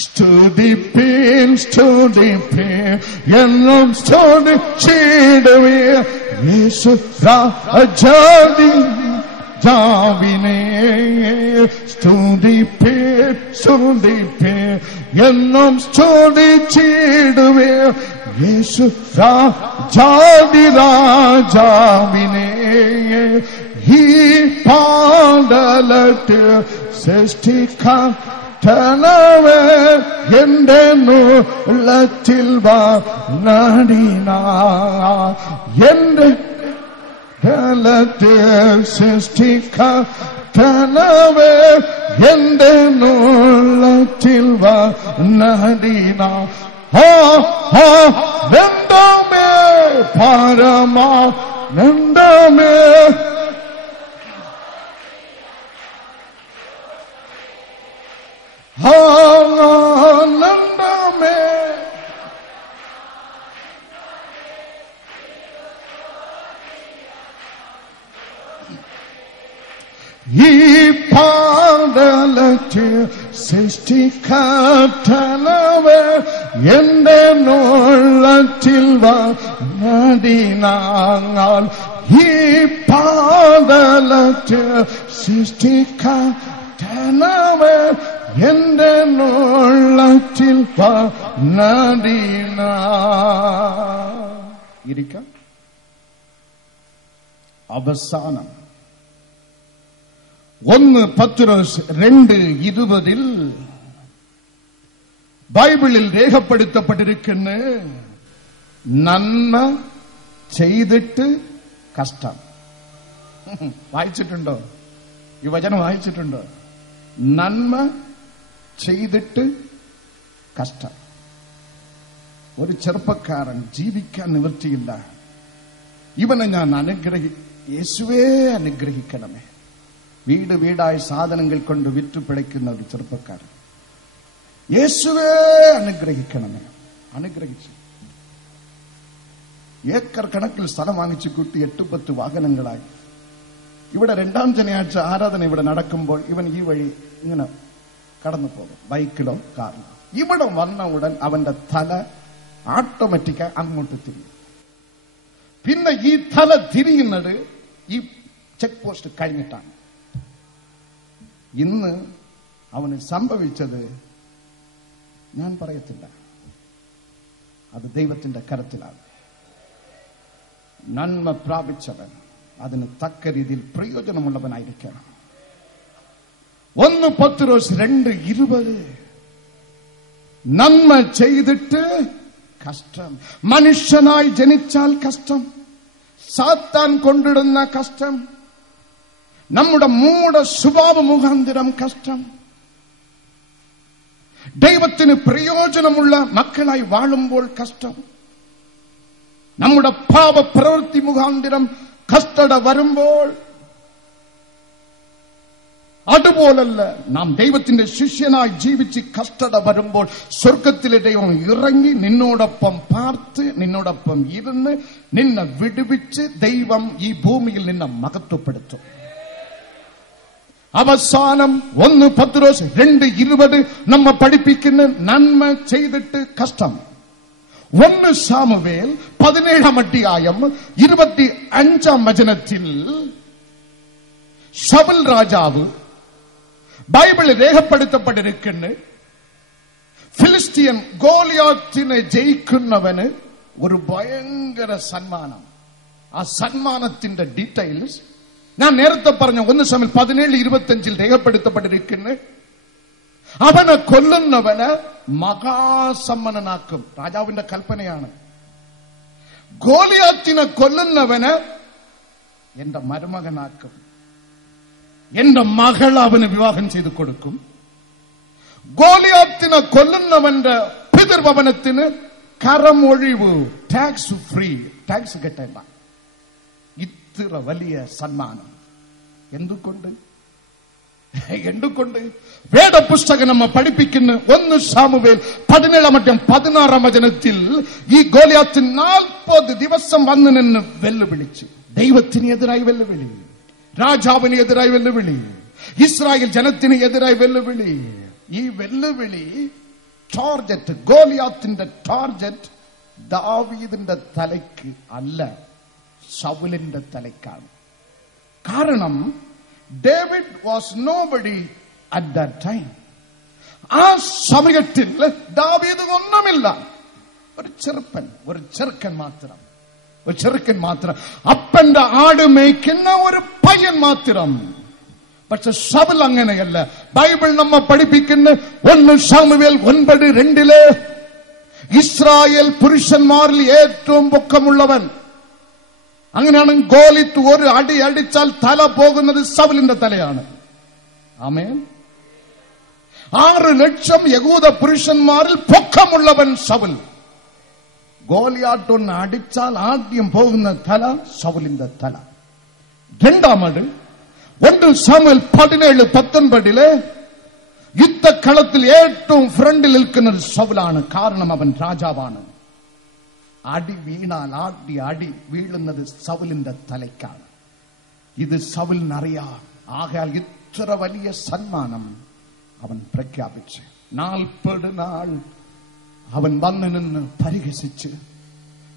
സ്തുതിപ്പീൻ സ്തുതിപ്പീൻ എന്നും സ്തുതിച്ചിടുവേ യേശു രാജാവി ജാവിനെ സ്തുതിപ്പീൻ സ്തുതിപ്പീൻ എന്നും സ്തുതിച്ചിടുവേ യേശു രാജാവി രാജാവിനെ ഈ പാടലട്ട് സൃഷ്ടിക്കാൻ ധനവേ എന്റെ ഉള്ളത്തിൽ വാടിന എന്റെ ധനത്തിൽ സൃഷ്ടിക്കാൻ ധനവേ എന്റെ ഉള്ളത്തിൽ വാടിന നന്ദമേ പരമാ നന്ദമേ ആനന്ദമേ ഈ പാടലറ്റ് സൃഷ്ടിക്കാത്തനവേ എന്റെ ഉള്ളത്തിൽ വാടിനാൽ ഈ പാടലറ്റ് സൃഷ്ടിക്കാത്തനവേ എന്റെ ഉള്ളത്തിൽ ഇരിക്കാം. അവസാനം 1 പത്രോസ് 2:20 ബൈബിളിൽ രേഖപ്പെടുത്തപ്പെട്ടിരിക്കുന്ന നന്മ ചെയ്തിട്ട് കഷ്ടം. വായിച്ചിട്ടുണ്ടോ? ഈ വചനം വായിച്ചിട്ടുണ്ടോ? നന്മ ചെയ്തിട്ട് കഷ്ടം. ഒരു ചെറുപ്പക്കാരൻ ജീവിക്കാൻ നിവൃത്തിയില്ല, ഇവനെ ഞാൻ യേശുവേ അനുഗ്രഹിക്കണമേ. വീട് വീടായി സാധനങ്ങൾ കൊണ്ട് വിറ്റു പിഴയ്ക്കുന്ന ഒരു ചെറുപ്പക്കാരൻ, യേശുവേ അനുഗ്രഹിക്കണമേ. അനുഗ്രഹിച്ചു. ഏക്കർ കണക്കിൽ സ്ഥലം വാങ്ങിച്ചു കൂട്ടി 8-10 വാഹനങ്ങളായി. ഇവിടെ 2ാം ശനിയാഴ്ച ആരാധന ഇവിടെ നടക്കുമ്പോൾ ഇവൻ ഈ വഴി ഇങ്ങനെ കടന്നു പോകും, ബൈക്കിലോ കാറിലോ. ഇവിടെ വന്ന ഉടൻ അവന്റെ തല ഓട്ടോമാറ്റിക്കായി അങ്ങോട്ട് തിരിയും. പിന്നെ ഈ തല തിരിയുന്നത് ഈ ചെക്ക് പോസ്റ്റ് കഴിഞ്ഞിട്ടാണ്. ഇന്ന് അവന് സംഭവിച്ചത് ഞാൻ പറയത്തില്ല, അത് ദൈവത്തിന്റെ കരത്തിലാണ്. നന്മ പ്രാപിച്ചവൻ അതിന് തക്ക രീതിയിൽ പ്രയോജനമുള്ളവനായിരിക്കണം. 1 പത്രോസ് 2:20 നന്മ ചെയ്തിട്ട് കഷ്ടം. മനുഷ്യനായി ജനിച്ചാൽ കഷ്ടം, സാത്താൻ കൊണ്ടിടുന്ന കഷ്ടം, നമ്മുടെ മൂഢ സ്വഭാവ മുഖാന്തരം കഷ്ടം, ദൈവത്തിന് പ്രയോജനമുള്ള മക്കളായി വാഴുമ്പോൾ കഷ്ടം, നമ്മുടെ പാപ പ്രവൃത്തി മുഖാന്തരം കഷ്ടത വരുമ്പോൾ. അതുപോലല്ല നാം ദൈവത്തിന്റെ ശിഷ്യനായി ജീവിച്ച് കഷ്ടത വരുമ്പോൾ സ്വർഗത്തിലെ ദൈവം ഇറങ്ങി നിന്നോടൊപ്പം പാർത്ത് നിന്നോടൊപ്പം ഇരുന്ന് നിന്നെ വിടുവിച്ച് ദൈവം ഈ ഭൂമിയിൽ നിന്നെ മഹത്വപ്പെടുത്തും. അവസാനം 1 പത്രോസ് 2:20 നമ്മെ പഠിപ്പിക്കുന്ന നന്മ ചെയ്തിട്ട് കഷ്ടം. 1 സാമുവേൽ 17-ാം അധ്യായം 25-ാം വചനത്തിൽ ശൗൽ രാജാവ് ബൈബിളിൽ രേഖപ്പെടുത്തപ്പെട്ടിരിക്കുന്ന ഫിലിസ്തീൻ ഗോലിയാത്തിനെ ജയിക്കുന്നവന് ഒരു ഭയങ്കര സന്മാനം. ആ സന്മാനത്തിന്റെ ഡീറ്റെയിൽസ് ഞാൻ നേരത്തെ പറഞ്ഞ 1 സാമുവേൽ 17:25 രേഖപ്പെടുത്തപ്പെട്ടിരിക്കുന്ന അവനെ കൊല്ലുന്നവന് മഹാസമ്മനാക്കും. രാജാവിന്റെ കൽപ്പനയാണ്. ഗോലിയാത്തിനെ കൊല്ലുന്നവന് എന്റെ മരുമകനാക്കും, എന്റെ മകൾ അവന് വിവാഹം ചെയ്തു കൊടുക്കും. ഗോലിയാത്തിനെ കൊല്ലുന്നവന്റെ പിതൃഭവനത്തിന് കരമൊഴിവ്, ടാക്സ് ഫ്രീ, ടാക്സ് കെട്ടല്ല. ഇത്ര വലിയ സന്മാനം എന്തുകൊണ്ട്? വേദപുസ്തകം നമ്മെ പഠിപ്പിക്കുന്ന 1 സാമുവേൽ 17-ാം അധ്യായം 16-ാം വചനത്തിൽ ഈ ഗോലിയാത്ത് 40 ദിവസം വന്നു നിന്ന് വെല്ലുവിളിച്ചു. ദൈവത്തിന് എതിരായി വെല്ലുവിളി, രാജാവിന് എതിരായി വെല്ലുവിളി, ഇസ്രായേൽ ജനത്തിന് എതിരായി വെല്ലുവിളി. ഈ വെല്ലുവിളി ടാർജറ്റ്, ഗോലിയാത്തിന്റെ ടാർജറ്റ് ദാവീദിന്റെ തലയ്ക്ക് അല്ല, ശൗലിന്റെ തലയ്ക്കാണ്. കാരണം David was nobody at that time. ആ സമയത്തിൽ ദാവീദ് ഒന്നുമില്ല, ഒരു ചെറുക്കൻ മാത്രം, അപ്പന്റെ ആട് മേയ്ക്കുന്ന ഒരു പയ്യൻ മാത്രം. പക്ഷെ ശൗൽ അങ്ങനെയല്ല. ബൈബിൾ നമ്മെ പഠിപ്പിക്കുന്ന 1 ശമൂവേൽ 9:2 ഇസ്രായേൽ പുരുഷന്മാരിൽ ഏറ്റവും പൊക്കമുള്ളവൻ. അങ്ങനെയാണ് ഗോലിത്ത് ഒരു അടി അടിച്ചാൽ തല പോകുന്നത് ശൗലിന്റെ തലയാണ്. ആമേൻ. 6 ലക്ഷം യഹൂദ പുരുഷന്മാരിൽ പൊക്കമുള്ളവൻ ശൗൽ. ഗോലിയാട്ടൊന്ന് അടിച്ചാൽ ആദ്യം പോകുന്ന തല ശൗലിന്റെ തല. രണ്ടാമത് 1 ശമൂവേൽ 17:19 യുദ്ധക്കളത്തിൽ ഏറ്റവും ഫ്രണ്ടിൽ നിൽക്കുന്നത് ശൗലാണ്. കാരണം അവൻ രാജാവാണ്. അടി വീണാൽ ആദ്യ അടി വീഴുന്നത് ശൗലിന്റെ തലയ്ക്കാണ്. ഇത് ശൗലിനറിയാം. ആകയാൽ ഇത്ര വലിയ സമ്മാനം അവൻ പ്രഖ്യാപിച്ച് 40 നാൾ അവൻ വന്നു നിന്ന് പരിഹസിച്ച്.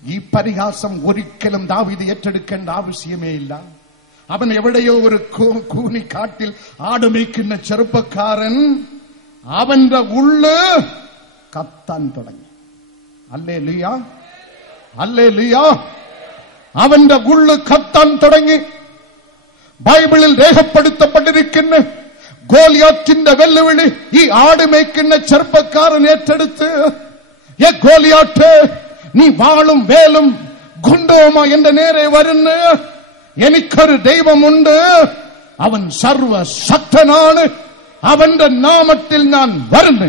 ഈ പരിഹാസം ഒരിക്കലും ദാവീദ് ഏറ്റെടുക്കേണ്ട ആവശ്യമേ ഇല്ല. അവൻ എവിടെയോ ഒരു കൂനിക്കാട്ടിൽ ആടുമേക്കുന്ന ചെറുപ്പക്കാരൻ, അവന്റെ ഉള്ള് കത്താൻ തുടങ്ങി. Hallelujah, hallelujah. അവന്റെ ഉള്ള് കത്താൻ തുടങ്ങി. ബൈബിളിൽ രേഖപ്പെടുത്തപ്പെട്ടിരിക്കുന്ന ഗോലിയാത്തിന്റെ വെല്ലുവിളി ഈ ആടുമേക്കുന്ന ചെറുപ്പക്കാരൻ ഏറ്റെടുത്ത്, ഗോലിയാട്ട്, നീ വാളും വേലും ഗുണ്ടവുമായി എന്റെ നേരെ വരുന്ന എനിക്കൊരു ദൈവമുണ്ട്, അവൻ സർവശക്തനാണ്, അവന്റെ നാമത്തിൽ ഞാൻ വരുന്നു.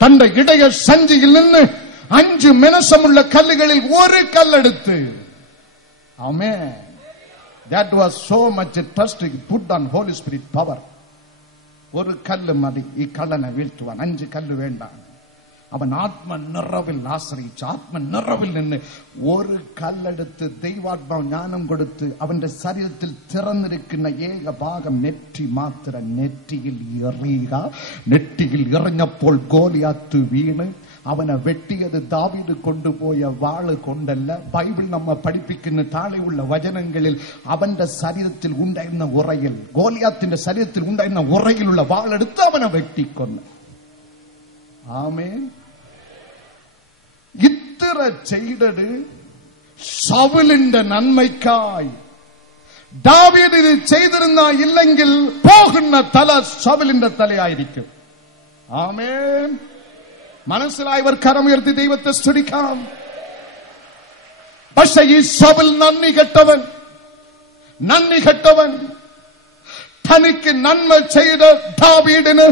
തന്റെ ഇടയ സഞ്ചിയിൽ നിന്ന് 5 മിനുസമുള്ള കല്ലുകളിൽ ഒരു കല്ലെടുത്ത്, ആമേൻ. That was so much trust put on Holy Spirit power. ഒരു കല്ല് മതി ഈ കള്ളനെ വീഴ്ത്തുവാൻ, 5 കല്ല് വേണ്ട. അവൻ ആത്മനിറവിൽ ആശ്രയിച്ച്, ആത്മനിറവിൽ നിന്ന് ഒരു കല്ലെടുത്ത് ദൈവാത്മാവ് ജ്ഞാനം കൊടുത്ത് അവന്റെ ശരീരത്തിൽ തിറന്നിരിക്കുന്ന ഏക ഭാഗം നെറ്റി മാത്രം നെറ്റിയിൽ എറിയുക. നെറ്റിയിൽ എറിഞ്ഞപ്പോൾ ഗോലിയാത്ത് വീണ്. അവനെ വെട്ടിയത് ദാവീദ് കൊണ്ടുപോയ വാള് കൊണ്ടല്ല. ബൈബിൾ നമ്മെ പഠിപ്പിക്കുന്ന താഴെയുള്ള വചനങ്ങളിൽ അവന്റെ ശരീരത്തിൽ ഉണ്ടായിരുന്ന ഉറയിൽ, ഗോലിയാത്തിന്റെ ശരീരത്തിൽ ഉണ്ടായിരുന്ന ഉറയിലുള്ള വാളെടുത്ത് അവനെ വെട്ടിക്കൊന്നു. ആമേൻ. ഇത്ര ചെയ്തത് ശൗലിന്റെ നന്മയ്ക്കായി. ദാവീദ് ഇത് ചെയ്തിരുന്ന ഇല്ലെങ്കിൽ പോകുന്ന തല ശൗലിന്റെ തലയായിരിക്കും. ആമേൻ. മനസ്സിലായവർ കരമുയർത്തി ദൈവത്തെ സ്തുതിക്കാം. പക്ഷെ ഈ ശൗൽ നന്ദി കെട്ടവൻ തനിക്ക് നന്മ ചെയ്ത ദാവീദിന്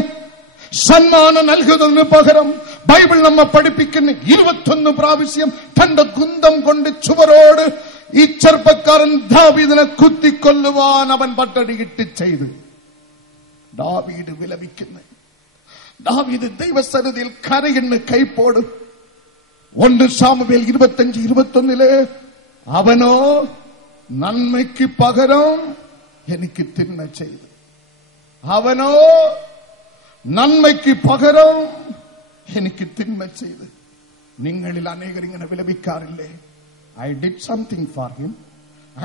സമ്മാനം നൽകുന്നതിന് പകരം ബൈബിൾ നമ്മെ പഠിപ്പിക്കുന്ന 21 പ്രാവശ്യം തന്റെ കുന്തം കൊണ്ട് ചുവരോട് ഈ ചെറുപ്പക്കാരൻ ദാവീദിനെ കുത്തിക്കൊല്ലുവാൻ അവൻ പട്ടടിയിട്ട് ചെയ്തു. ദാവീദ് വിലപിക്കുന്നു. ദാവീദ് ദൈവസന്നിധിയിൽ കരയുന്ന കൈപ്പോട്. 1 ശമൂവേൽ 25:21 അവനോ നന്മയ്ക്ക് പകരം എനിക്ക് തിന്മ ചെയ്തു. അവനോ നന്മയ്ക്ക് പകരം എനിക്ക് തിന്മ ചെയ്ത്. നിങ്ങളിൽ അനേകർ ഇങ്ങനെ വിലപിക്കാറില്ലേ? I did something for him.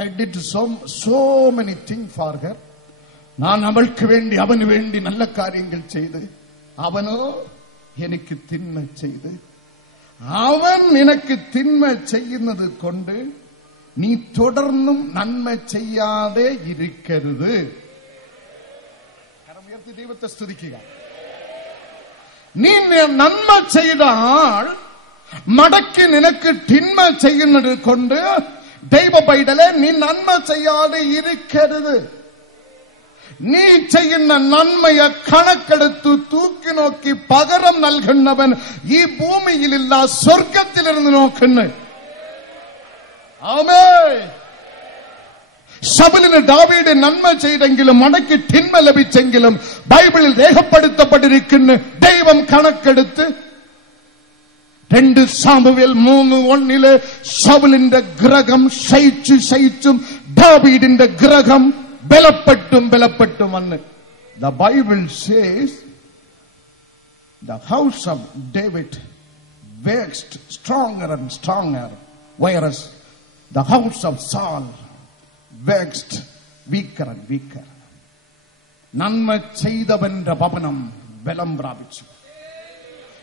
I did so many things for her. ഞാൻ അവൾക്ക് വേണ്ടി അവന് വേണ്ടി നല്ല കാര്യങ്ങൾ ചെയ്ത്, അവനോ എനിക്ക് തിന്മ ചെയ്ത്. അവൻ നിനക്ക് തിന്മ ചെയ്യുന്നത് കൊണ്ട് നീ തുടർന്നും നന്മ ചെയ്യാതെ ഇരിക്കരുത്. കരമുയർത്തി ദൈവത്തെ സ്തുതിക്കുക. നീ നന്മ ചെയ്ത ആൾ മടക്കി നിനക്ക് തിന്മ ചെയ്യുന്നത് കൊണ്ട് ദൈവ പൈതലെ നീ നന്മ ചെയ്യാതെ ഇരിക്കരുത്. നീ ചെയ്യുന്ന നന്മയെ കണക്കെടുത്തു തൂക്കി നോക്കി പകരം നൽകുന്നവൻ ഈ ഭൂമിയിലില്ല, സ്വർഗത്തിലിരുന്ന് നോക്കുന്നു. ആമേൻ. ശൗലിന് ദാവീദ് നന്മ ചെയ്തെങ്കിലും മടക്കി തിന്മ ലഭിച്ചെങ്കിലും ബൈബിളിൽ രേഖപ്പെടുത്തപ്പെട്ടിരിക്കുന്ന ദൈവം കണക്കെടുത്ത് 2 ശമൂവേൽ 3:1 ശൗലിന്റെ ഗ്രഹം ശയിച്ചും ദാവീദിന്റെ ഗ്രഹം ബലപ്പെട്ടും വന്ന്. The Bible says The house of David waxed stronger and stronger, whereas the house of Saul waxed weaker and weaker. നന്മ ചെയ്തവന്റെ ഭവനം ബലം പ്രാപിച്ചു.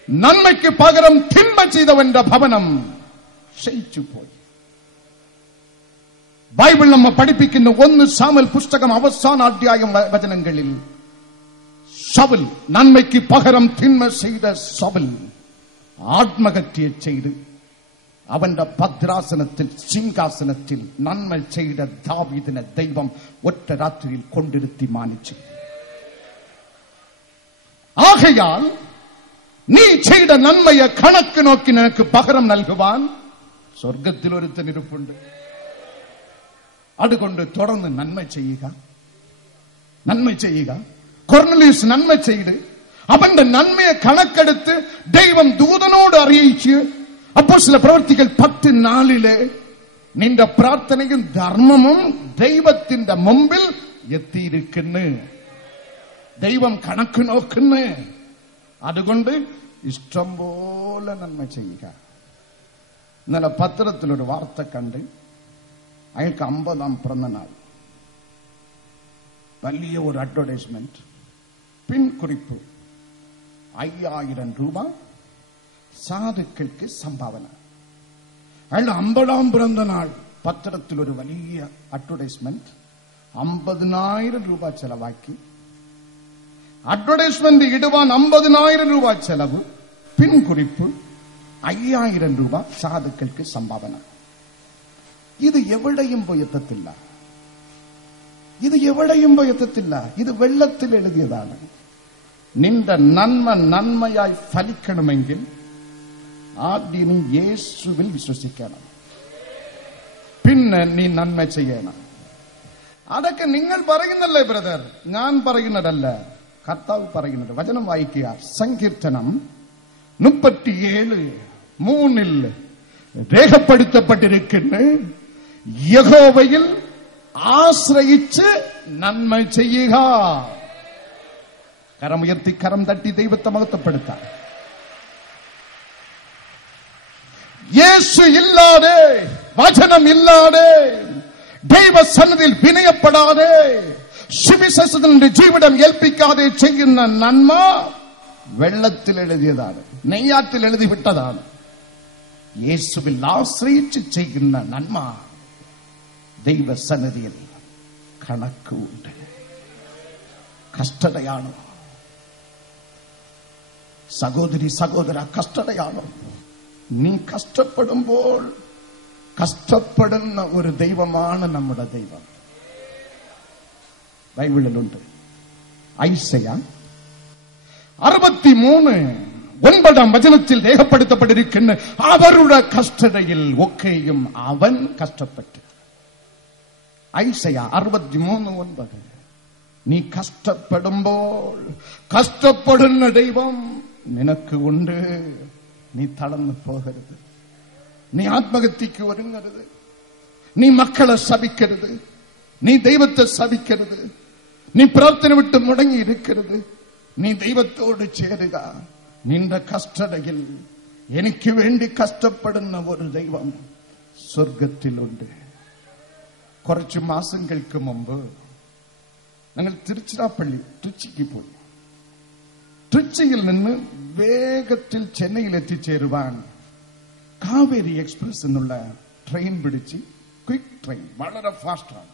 നന്മയ്ക്ക് പകരം തിന്മ ചെയ്തവന്റെ ഭവനം ക്ഷയിച്ചു പോയി. ബൈബിൾ നമ്മെ പഠിപ്പിക്കുന്ന 1 സാമുവേൽ പുസ്തകം അവസാന അധ്യായം വചനങ്ങളിൽ സൗൽ, നന്മയ്ക്ക് പകരം തിന്മ ചെയ്ത സൗൽ ആത്മഹത്യ ചെയ്ത് അവന്റെ ഭദ്രാസനത്തിൽ സിംഹാസനത്തിൽ നന്മ ചെയ്ത ദാവീദിനെ ദൈവം ഒറ്റ രാത്രിയിൽ കൊണ്ടിരുത്തി മാനിച്ചു. ആകയാൽ നീ ചെയ്ത നന്മയെ കണക്ക് നോക്കി നിനക്ക് പകരം നൽകുവാൻ സ്വർഗത്തിൽ ഒരുത്തൻ ഇരിപ്പുണ്ട്. അതുകൊണ്ട് തുടർന്ന് നന്മ ചെയ്യുക. കൊർന്നലിയസ് നന്മ ചെയ്ത് അവന്റെ നന്മയെ കണക്കെടുത്ത് ദൈവം ദൂതനോട് അറിയിച്ച് അപ്പോസ്തല പ്രവൃത്തികൾ 10:4 നിന്റെ പ്രാർത്ഥനയും ധർമ്മവും ദൈവത്തിന്റെ മുമ്പിൽ എത്തിയിരിക്കുന്നു. ദൈവം കണക്ക് നോക്കുന്നു. അതുകൊണ്ട് ഇഷ്ടം പോലെ നന്മ ചെയ്യുക. ഇന്നലെ പത്രത്തിലൊരു വാർത്ത കണ്ട്, അയാൾക്ക് 50-ാം പിറന്നനാൾ. വലിയ ഒരു അഡ്വർടൈസ്മെന്റ്, പിൻകുറിപ്പ് 5000 രൂപ സാധുക്കൾക്ക് സംഭാവന. അയാളുടെ 50-ാം പിറന്നനാൾ പത്രത്തിലൊരു വലിയ അഡ്വർടൈസ്മെന്റ്, 50,000 രൂപ ചെലവാക്കി. അഡ്വർടൈസ്മെന്റ് ഇടുവാൻ 50,000 രൂപ ചെലവ്, പിൻകുറിപ്പ് 5000 രൂപ സാധുക്കൾക്ക് സംഭാവന. ഇത് എവിടെയും പോയി എത്തത്തില്ല. ഇത് വെള്ളത്തിൽ എഴുതിയതാണ്. നിന്റെ നന്മ നന്മയായി ഫലിക്കണമെങ്കിൽ ആദ്യം നീ യേശുവിൽ വിശ്വസിക്കണം. പിന്നെ നീ നന്മ ചെയ്യണം. അതൊക്കെ നിങ്ങൾ പറയുന്നല്ലേ ബ്രദർ, ഞാൻ പറയുന്നതല്ല, കർത്താവ് പറയുന്നത്. വചനം വായിക്കുക. സങ്കീർത്തനം 37:3 രേഖപ്പെടുത്തപ്പെട്ടിരിക്കുന്നു, യഹോവയിൽ ആശ്രയിച്ച് നന്മ ചെയ്യുക. കരമുയർത്തി കരം തട്ടി ദൈവത്തെ മഹത്വപ്പെടുത്താം. യേശു ഇല്ലാതെ, വചനമില്ലാതെ, ദൈവസന്നിധിയിൽ വിനയപ്പെടാതെ, സുവിശേഷത്തിന്റെ ജീവിതം ഏൽപ്പിക്കാതെ ചെയ്യുന്ന നന്മ വെള്ളത്തിൽ എഴുതിയതാണ്, നെയ്യാറ്റിൽ എഴുതി വിട്ടതാണ്. യേശുവിൽ ആശ്രയിച്ച് ചെയ്യുന്ന നന്മ ദൈവസന്നിധിയിൽ കണക്കുണ്ട്. കഷ്ടതയാണോ സഹോദരി സഹോദര, കഷ്ടതയാണോ? നീ കഷ്ടപ്പെടുമ്പോൾ കഷ്ടപ്പെടുന്ന ഒരു ദൈവമാണ് നമ്മുടെ ദൈവം. ബൈബിളിലുണ്ട്. ഐസയ 63:9 വചനത്തിൽ രേഖപ്പെടുത്തപ്പെട്ടിരിക്കുന്ന അവരുടെ കഷ്ടതയിൽ ഒക്കെയും അവൻ കഷ്ടപ്പെട്ടു. ഐസയ 63:9. നീ കഷ്ടപ്പെടുമ്പോൾ കഷ്ടപ്പെടുന്ന ദൈവം നിനക്ക് ഉണ്ട്. നീ തളർന്നു പോകരുത്. നീ ആത്മഹത്യക്ക് ഒരുങ്ങരുത്. നീ മക്കളെ ശപിക്കരുത്. നീ ദൈവത്തെ ശപിക്കരുത്. നീ പ്രാർത്ഥന വിട്ട് മുടങ്ങിയിരിക്കരുത്. നീ ദൈവത്തോട് ചേരുക. നിന്റെ കഷ്ടതയിൽ എനിക്ക് വേണ്ടി കഷ്ടപ്പെടുന്ന ഒരു ദൈവം സ്വർഗത്തിലുണ്ട്. കുറച്ചു മാസങ്ങൾക്ക് മുമ്പ് ഞങ്ങൾ തിരുച്ചിറപ്പള്ളി ട്രിച്ചിക്ക് പോയി. ട്രിച്ചിയിൽ നിന്ന് വേഗത്തിൽ ചെന്നൈയിൽ എത്തിച്ചേരുവാൻ കാവേരി എക്സ്പ്രസ് എന്നുള്ള ട്രെയിൻ പിടിച്ച്, ക്വിക്ക് ട്രെയിൻ, വളരെ ഫാസ്റ്റാണ്.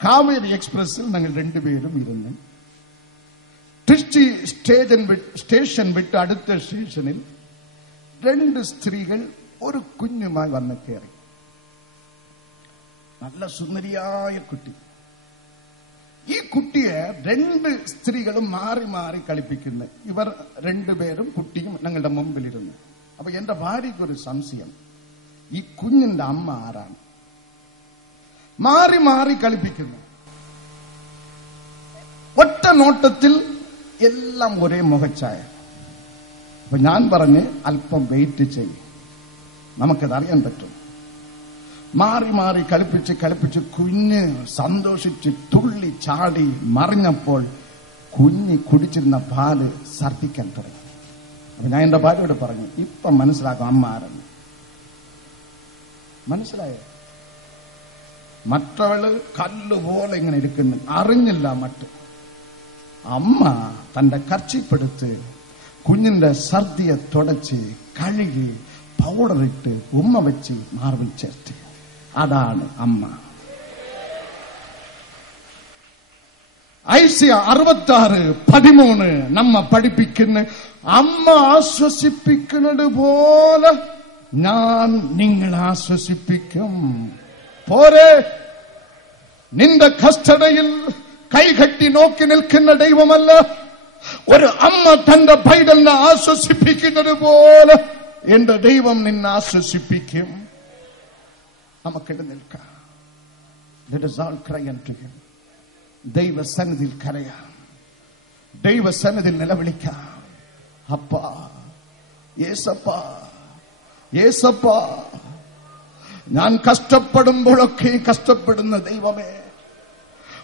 കാവേരി എക്സ്പ്രസിൽ ഞങ്ങൾ രണ്ടുപേരും ഇരുന്ന് ട്രിച്ചി സ്റ്റേഷൻ വിട്ട് അടുത്ത സ്റ്റേഷനിൽ 2 സ്ത്രീകൾ ഒരു കുഞ്ഞുമായി വന്ന് കയറി. നല്ല സുന്ദരിയായ കുട്ടി. ഈ കുട്ടിയെ 2 സ്ത്രീകളും മാറി മാറി കളിപ്പിക്കുന്നു. ഇവർ 2 പേരും കുട്ടിയും ഞങ്ങളുടെ മുമ്പിലിരുന്നു. അപ്പൊ എന്റെ ഭാര്യയ്ക്കൊരു സംശയം, ഈ കുഞ്ഞിന്റെ അമ്മ ആരാണ്? മാറി മാറി കളിപ്പിക്കുന്നു. ഒറ്റ നോട്ടത്തിൽ എല്ലാം ഒരേ മുഖച്ചായ. അപ്പൊ ഞാൻ പറഞ്ഞ് അല്പം വെയിറ്റ് ചെയ്യും, നമുക്കത് അറിയാൻ പറ്റും. മാറി മാറി കളിപ്പിച്ച് കുഞ്ഞ് സന്തോഷിച്ച് തുള്ളി ചാടി മറിഞ്ഞപ്പോൾ കുഞ്ഞി കുടിച്ചിരുന്ന പാല് ഛർദ്ദിക്കാൻ തുടങ്ങി. അപ്പൊ ഞാൻ എന്റെ ഭാര്യയോട് പറഞ്ഞു, ഇപ്പൊ മനസ്സിലാക്കും അമ്മ ആരെന്ന്. മനസ്സിലായോ? മറ്റവള് കല്ലുപോലെ ഇങ്ങനെ ഇരിക്കുന്നു, അറിഞ്ഞില്ല മറ്റ്. അമ്മ തന്റെ കർച്ചിപ്പെടുത്ത് കുഞ്ഞിന്റെ ഛർദിയെ തുടച്ച് കഴുകി പൗഡറിട്ട് ഉമ്മ വെച്ച് മാർവിൽ ചേർത്ത്. അതാണ് അമ്മ. ഐസിയ 66:13 നമ്മ പഠിപ്പിക്കുന്ന, അമ്മ ആശ്വസിപ്പിക്കുന്നത് പോലെ ഞാൻ നിങ്ങളെ ആശ്വസിപ്പിക്കും. പോരെ, നിന്റെ കഷ്ടതയിൽ കൈകെട്ടി നോക്കി നിൽക്കുന്ന ദൈവമല്ല. ഒരു അമ്മ തന്റെ പൈതലിനെ ആശ്വസിപ്പിക്കുന്നത് പോലെ എന്റെ ദൈവം നിന്നെ ആശ്വസിപ്പിക്കും. നമുക്കിത് നിൽക്കാം. Let us all cry unto him. ദൈവസന്നിധിയിൽ കരയാം, ദൈവസന്നിധിയിൽ നിലവിളിക്കാം. അപ്പാ, യേസപ്പാ, യേസപ്പാ, ഞാൻ കഷ്ടപ്പെടുമ്പോഴൊക്കെ കഷ്ടപ്പെടുന്ന ദൈവമേ,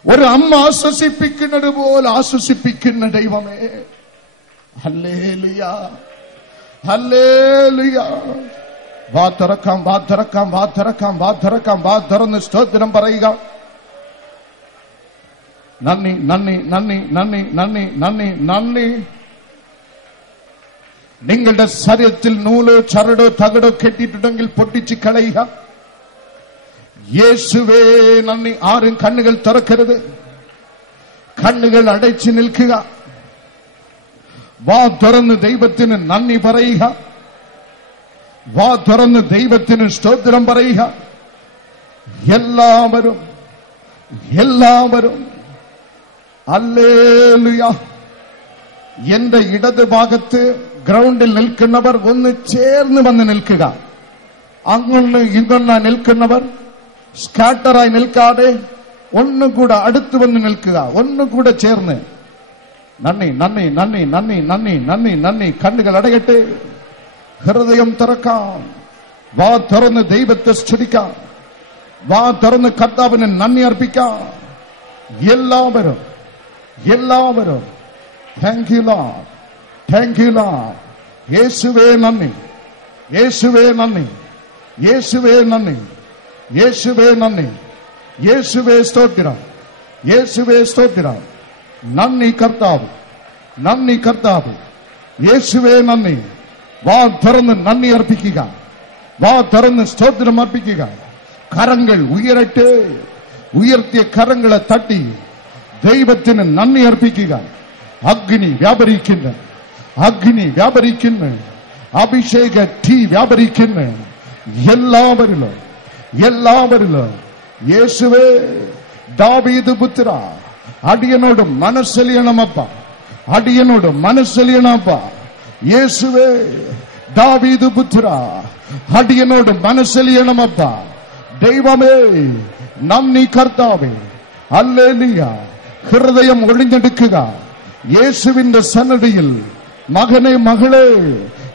ഒരു അമ്മ ആശ്വസിപ്പിക്കുന്നത് പോലെ ആശ്വസിപ്പിക്കുന്ന ദൈവമേ. Hallelujah, hallelujah. വാ തുറക്കാം, വാ തുറക്കാം, വാ തുറക്കാം, വാ തുറക്കാം, വാ തുറന്ന് സ്തോത്രം പറയുക. നന്ദി, നന്ദി, നന്ദി, നന്ദി, നന്ദി, നന്ദി, നന്ദി. നിങ്ങളുടെ ശരീരത്തിൽ നൂലോ ചരടോ തകടോ കെട്ടിയിട്ടുണ്ടെങ്കിൽ പൊട്ടിച്ച് കളയുക. യേശുവേ നന്ദി. ആരും കണ്ണുകൾ തുറക്കരുത്, കണ്ണുകൾ അടച്ചു നിൽക്കുക. വാ തുറന്ന് ദൈവത്തിന് നന്ദി പറയുക. വാ തുറന്ന് ദൈവത്തിന് സ്തോത്രം പറയുക. എല്ലാവരും എല്ലാവരും ഹല്ലേലൂയ. എന്റെ ഇടത് ഭാഗത്ത് ഗ്രൗണ്ടിൽ നിൽക്കുന്നവർ ഒന്ന് ചേർന്ന് വന്ന് നിൽക്കുക. അങ്ങൊന്ന് ഇങ്ങൊന്ന നിൽക്കുന്നവർ സ്കാറ്ററായി നിൽക്കാതെ ഒന്നുകൂടെ അടുത്ത് വന്ന് നിൽക്കുക. ഒന്നുകൂടെ ചേർന്ന്. നന്ദി, നന്ദി, നന്ദി, നന്ദി, നന്ദി, നന്ദി, നന്ദി. കണ്ണുകൾ അടയട്ടെ, ഹൃദയം തുറക്കാം. വാ തുറന്ന് ദൈവത്തെ സ്തുതിക്കാം. വാ തുറന്ന് കർത്താവിന് നന്ദി അർപ്പിക്കാം. എല്ലാവരും എല്ലാവരും thank you Lord, thank you Lord. യേശുവേ നന്ദി, യേശുവേ നന്ദി, യേശുവേ നന്ദി, യേശുവേ നന്ദി, യേശുവേ സ്തോത്രം, യേശുവേ സ്തോത്രം. നന്ദി കർത്താവ്, നന്ദി കർത്താവ്, യേശുവേ നന്ദി. വാ തുറന്ന് നന്ദി അർപ്പിക്കുക. വാ തുറന്ന് സ്തോത്രം അർപ്പിക്കുക. കരങ്ങൾ ഉയരട്ടെ. ഉയർത്തിയ കരങ്ങളെ തട്ടി ദൈവത്തിന് നന്ദി അർപ്പിക്കുക. അഗ്നി വ്യാപരിക്കുന്നു, അഗ്നി വ്യാപരിക്കുന്നു, അഭിഷേക തീ വ്യാപരിക്കുന്നു എല്ലാവരിലും, എല്ലാവരിലും. യേശുവേ, ദാവീദ് പുത്ര, അടിയനോട് മനസ്സലിയണമപ്പ, അടിയനോട് മനസ്സലിയണമപ്പ. യേശുവേ, ദാവീദ് പുത്ര, അടിയനോട് മനസ്സലിയണമപ്പ. ദൈവമേ നന്ദി കർത്താവേ. ഹല്ലേലൂയ. ഹൃദയം ഒഴിഞ്ഞെടുക്കുക. യേശുവിന്റെ സന്നിധിയിൽ മകനെ, മകളെ,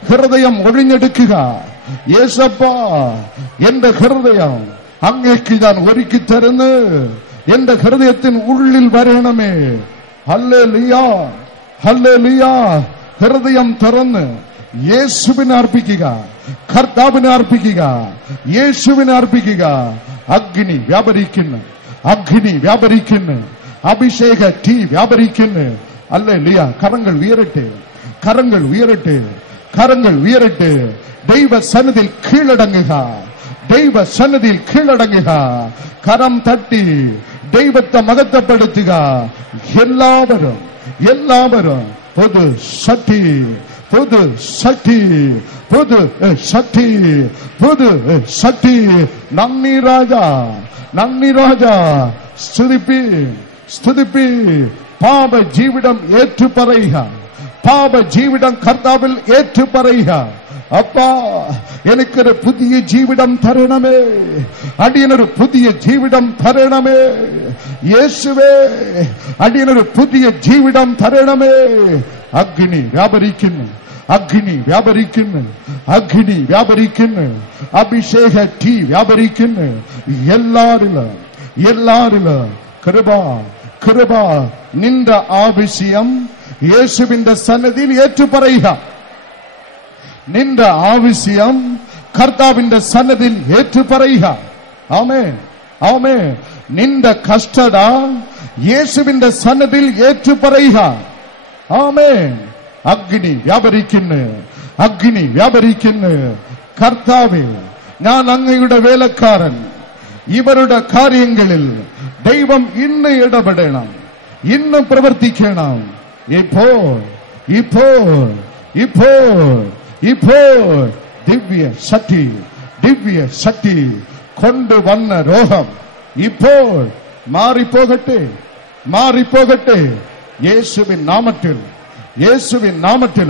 ഹൃദയം ഒഴിഞ്ഞെടുക്കുക. യേശപ്പാ, എന്റെ ഹൃദയം അങ്ങേക്ക് ഞാൻ ഒരുക്കി തരുന്നു. എന്റെ ഹൃദയത്തിന് ഉള്ളിൽ വരണമേ. Hallelujah, hallelujah. ഹൃദയം തുറന്ന് യേശുവിനെ അർപ്പിക്കുക, കർത്താവിനെ അർപ്പിക്കുക, യേശുവിനെ അർപ്പിക്കുക. അഗ്നി വ്യാപരിക്കുന്നു, അഗ്നി വ്യാപരിക്കുന്നു, അഭിഷേക തീ വ്യാപരിക്കുന്നു. ഹല്ലേലൂയ. കരങ്ങൾ ഉയരട്ടെ, കരങ്ങൾ ഉയരട്ടെ, കരങ്ങൾ ഉയരട്ടെ. ദൈവ സന്നിധിയിൽ കീഴടങ്ങുക, ദൈവ സന്നിധിയിൽ കീഴടങ്ങുക. കരം തട്ടി ദൈവത്തെ മഹത്വപ്പെടുത്തുക. എല്ലാവരും എല്ലാവരും പുതു ശക്തി, പുതു ശക്തി, പുതു ശക്തി, പുതു ശക്തി. നന്ദി രാജാ, നന്ദി രാജാ. സ്തുതിപ്പി, സ്തുതിപ്പി. പാപ ജീവിതം ഏറ്റുപറയുക, പാപ ജീവിതം കർത്താവിൽ ഏറ്റുപറയുക. അപ്പാ, എനിക്കൊരു പുതിയ ജീവിതം തരണമേ, അടിയനൊരു പുതിയ ജീവിതം തരണമേ. യേശുവേ, അടിയനൊരു പുതിയ ജീവിതം തരണമേ. അഗ്നി വ്യാപരിക്കുന്നു, അഗ്നി വ്യാപരിക്കുന്നു, അഗ്നി വ്യാപരിക്കുന്നു, അഭിഷേക തീ വ്യാപരിക്കുന്നു എല്ലാരിലും, എല്ലാരിലും. കൃപ, കൃപ. നിന്റെ ആവശ്യം യേശുവിന്റെ സന്നിധിയിൽ ഏറ്റുപറയുക. നിന്റെ ആവശ്യം കർത്താവിന്റെ സന്നിധിയിൽ ഏറ്റുപറയുക. ആമേൻ, ആമേൻ. നിന്റെ കഷ്ടത യേശുവിന്റെ സന്നിധിയിൽ ഏറ്റുപറയുക. ആമേൻ. അഗ്നി വ്യാപരിക്കുന്നു, അഗ്നി വ്യാപരിക്കുന്നു. കർത്താവേ, ഞാൻ അങ്ങയുടെ വേലക്കാരൻ. ഇവരുടെ കാര്യങ്ങളിൽ ദൈവം ഇന്ന് ഇടപെടണം, ഇന്ന് പ്രവർത്തിക്കണം. ഇപ്പോൾ ഇപ്പോൾ ഇപ്പോൾ ഇപ്പോൾ ദിവ്യ ശക്തി, ദിവ്യ ശക്തി കൊണ്ടുവന്ന രോഗം ഇപ്പോൾ മാറിപ്പോകട്ടെ, മാറിപ്പോകട്ടെ. യേശുവിൻ നാമത്തിൽ, യേശുവിൻ നാമത്തിൽ,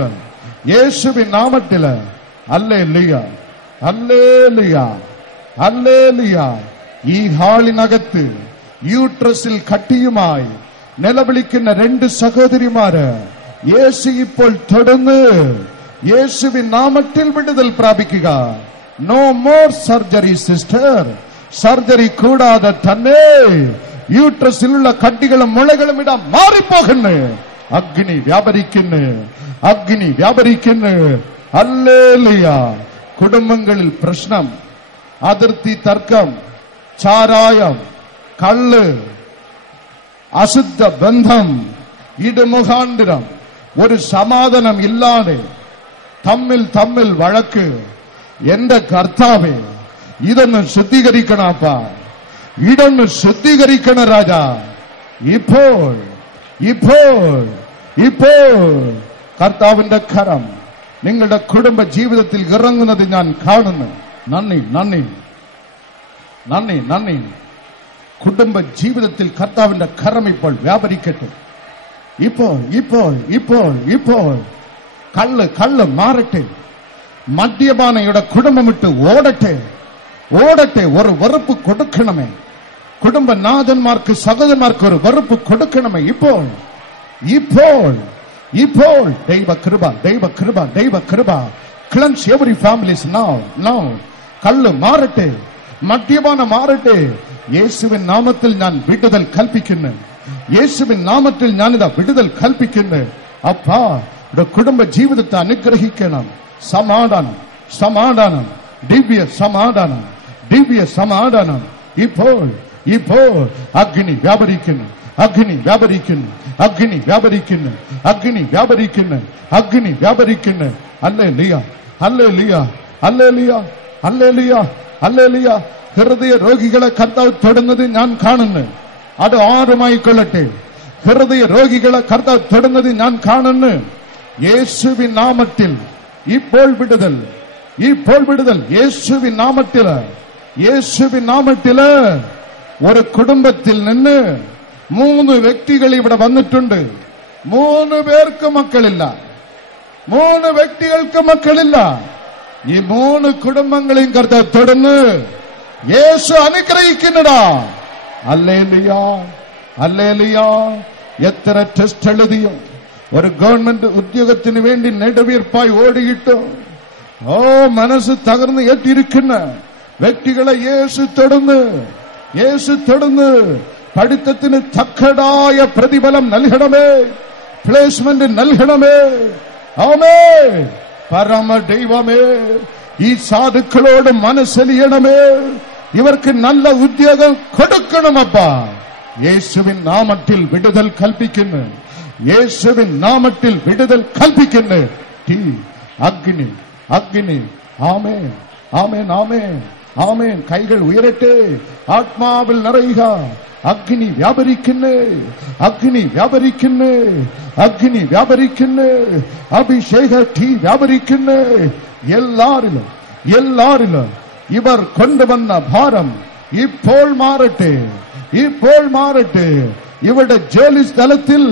യേശുവിൻ നാമത്തിൽ. Hallelujah, hallelujah, hallelujah. ഈ ഹാളിനകത്ത് യൂട്രസിൽ കട്ടിയുമായി നിലവിളിക്കുന്ന 2 സഹോദരിമാര് യേശു ഇപ്പോൾ തൊടുന്ന് യേശുവിൻ നാമത്തിൽ വിടുതൽ പ്രാപിക്കുക. No more surgery sister. Surgery കൂടാതെ തന്നെ യൂട്രസിലുള്ള കട്ടികളും മുളകളും ഇട മാറിപ്പോകുന്നു. അഗ്നി വ്യാപരിക്കുന്നു, അഗ്നി വ്യാപരിക്കുന്നു. ഹല്ലേലൂയ. കുടുംബങ്ങളിൽ പ്രശ്നം, അതിർത്തി തർക്കം, ചാരായം, കള്ള്, അശുദ്ധ ബന്ധം, ഇടമുഖാന്തരം ഒരു സമാധാനം ഇല്ലാതെ തമ്മിൽ തമ്മിൽ വഴക്ക്. എന്റെ കർത്താവേ, ഇതൊന്ന് ശുദ്ധീകരിക്കണപ്പ, ഇതൊന്ന് ശുദ്ധീകരിക്കണ രാജാ. ഇപ്പോൾ ഇപ്പോൾ ഇപ്പോൾ കർത്താവിന്റെ കരം നിങ്ങളുടെ കുടുംബ ജീവിതത്തിൽ ഇറങ്ങുന്നത് ഞാൻ കാണുന്നു. നന്ദി, നന്ദി, നന്ദി, നന്ദി. കുടുംബ ജീവിതത്തിൽ കർത്താവിന്റെ കരം ഇപ്പോൾ വ്യാപരിക്കട്ടെ. ഇപ്പോൾ ഇപ്പോൾ ഇപ്പോൾ ഇപ്പോൾ കള്ള് കള്ള് മാറട്ടെ. മദ്യപാനയുടെ കുടുംബം വിട്ട് ഓടട്ടെ, ഓടട്ടെ. ഒരു വെറുപ്പ് കൊടുക്കണമേ. കുടുംബനാഥന്മാർക്ക്, സഹോദരന്മാർക്ക് ഒരു വെറുപ്പ് കൊടുക്കണമേ. ഇപ്പോൾ ഇപ്പോൾ ഇപ്പോൾ ദൈവകൃപ, ദൈവകൃപ, ദൈവകൃപ. Cleanse every families now, now. കള്ള് മാറട്ടെ, മദ്യപാനം മാറട്ടെ. യേശുവിൻ നാമത്തിൽ ഞാൻ വിടുതൽ കൽപ്പിക്കുന്നു. യേശുവിൻ നാമത്തിൽ ഞാനിതാ വിടുതൽ കൽപ്പിക്കുന്നു. അപ്പാ, കുടുംബ ജീവിതത്തെ അനുഗ്രഹിക്കണം. സമാധാനം, സമാധാനം, ദിവ്യ സമാധാനം, ദിവ്യ സമാധാനം. ഇപ്പോൾ ഇപ്പോൾ അഗ്നി വ്യാപരിക്കുന്നു, അഗ്നി വ്യാപരിക്കുന്നു, അഗ്നി വ്യാപരിക്കുന്നു, അഗ്നി വ്യാപരിക്കുന്നു, അഗ്നി വ്യാപരിക്കുന്നു. Hallelujah, hallelujah, hallelujah, hallelujah, hallelujah. ഹൃദയ രോഗികളെ കർത്താവ് തൊടുന്നത് ഞാൻ കാണുന്നു. അത് ആരുമായിക്കൊള്ളട്ടെ. ഹൃദയ രോഗികളെ കർത്താവ് തൊടുന്നത് ഞാൻ കാണുന്നു. യേശുവിൻ നാമത്തിൽ ഇപ്പോൾ വിടുതൽ, ഇപ്പോൾ വിടുതൽ. യേശുവിൻ നാമത്തില്, യേശുവിൻ നാമത്തില്. ഒരു കുടുംബത്തിൽ നിന്ന് 3 വ്യക്തികൾ ഇവിടെ വന്നിട്ടുണ്ട്. 3 പേർക്ക് മക്കളില്ല, 3 വ്യക്തികൾക്ക് മക്കളില്ല. ഈ 3 കുടുംബങ്ങളെയും കർത്താവ് തൊടുന്ന് യേശു അനുഗ്രഹിക്കുന്നതാ. Hallelujah, hallelujah. എത്ര ടെസ്റ്റ് എഴുതിയോ, ഒരു ഗവൺമെന്റ് ഉദ്യോഗത്തിന് വേണ്ടി നെടുവീർപ്പായി ഓടിയിട്ടു മനസ്സ് തകർന്ന് ഏറ്റിരിക്കുന്ന വ്യക്തികളെ യേശു തൊടുന്ന്, യേശു തൊടുന്ന്. പഠിത്തത്തിന് തക്കതായ പ്രതിഫലം നൽകണമേ, പ്ലേസ്മെന്റ് നൽകണമേ. ആമേ. പരമ ദൈവമേ, ഈ സാധുക്കളോട് മനസ്സലിയണമേ. ഇവർക്ക് നല്ല ഉദ്യോഗം കൊടുക്കണമപ്പാ. യേശുവിൻ നാമത്തിൽ വിടുതൽ കൽപ്പിക്കുന്നു, യേശുവിൻ നാമത്തിൽ വിടുതൽ കൽപ്പിക്കുന്നു. തീ, അഗ്നി, അഗ്നി. ആമേൻ, ആമേൻ, ആമേൻ, ആമേൻ. കൈകൾ ഉയരട്ടെ, ആത്മാവിൽ നിറയുക. അഗ്നി വ്യാപരിക്കുന്നു, അഗ്നി വ്യാപരിക്കുന്നു, അഗ്നി വ്യാപരിക്കുന്നു. അഭിഷേക തീ വ്യാപരിക്കുന്നു. എല്ലാരിലും, എല്ലാരിലും ഇവർ കൊണ്ടുവന്ന ഭാരം ഇപ്പോൾ മാറട്ടെ, ഇപ്പോൾ മാറട്ടെ. ഇവരുടെ ജോലി സ്ഥലത്തിൽ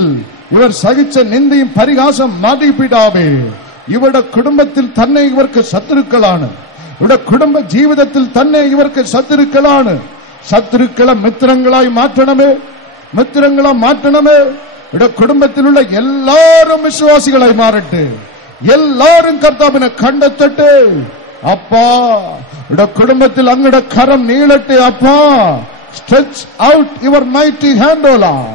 ഇവർ സഹിച്ച നിന്ദയും പരിഹാസം മാറ്റിപ്പിടാവേ. ഇവരുടെ കുടുംബത്തിൽ തന്നെ ഇവർക്ക് ശത്രുക്കളാണ്. ഇവിടെ കുടുംബ ജീവിതത്തിൽ തന്നെ ഇവർക്ക് ശത്രുക്കളാണ്. ശത്രുക്കളെ മിത്രങ്ങളായി മാറ്റണമേ, മിത്രങ്ങളെ മാറ്റണമേ. ഇവിടെ കുടുംബത്തിലുള്ള എല്ലാവരും വിശ്വാസികളായി മാറട്ടെ. എല്ലാവരും കർത്താവിനെ കണ്ടെത്തട്ടെ. അപ്പാ, ഇവിടെ കുടുംബത്തിൽ അങ്ങയുടെ കരം നീളട്ടെ. അപ്പാ, stretch out your mighty hand, O Lord.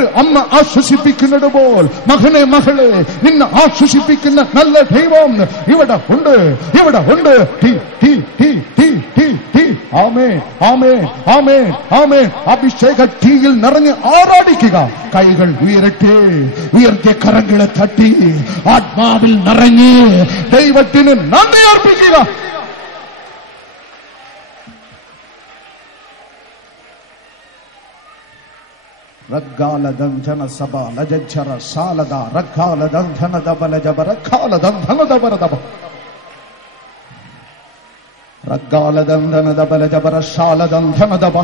ഒരു അമ്മ ആശ്വസിപ്പിക്കുന്നത് പോൽ മകനെ മകളെ നിന്നെ ആശ്വസിപ്പിക്കുന്ന നല്ല ദൈവം ഇവിടെ ഉണ്ട്, ഇവിടെ ഉണ്ട്. ആമേൻ, ആമേൻ, ആമേൻ, ആമേൻ. അഭിഷേക തീയിൽ നിറഞ്ഞ് ആറാടിക്കുക. കൈകൾ ഉയരട്ടെ, ഉയർത്തിയ കരങ്ങളെ തട്ടി ആത്മാവിൽ നിറഞ്ഞ് ദൈവത്തിന് നന്ദി അർപ്പിക്കുക. റഗ്ഗാലദന്ധന സഭ ലജര സാലദ റഗ്ഗാലദന്ധന ദബല ജബ റഗ്ഗാലദന്ധന ദബര ദബ റഗ്ഗാലദന്ധന ദബല ജബ റശാലദന്ധന ദബ.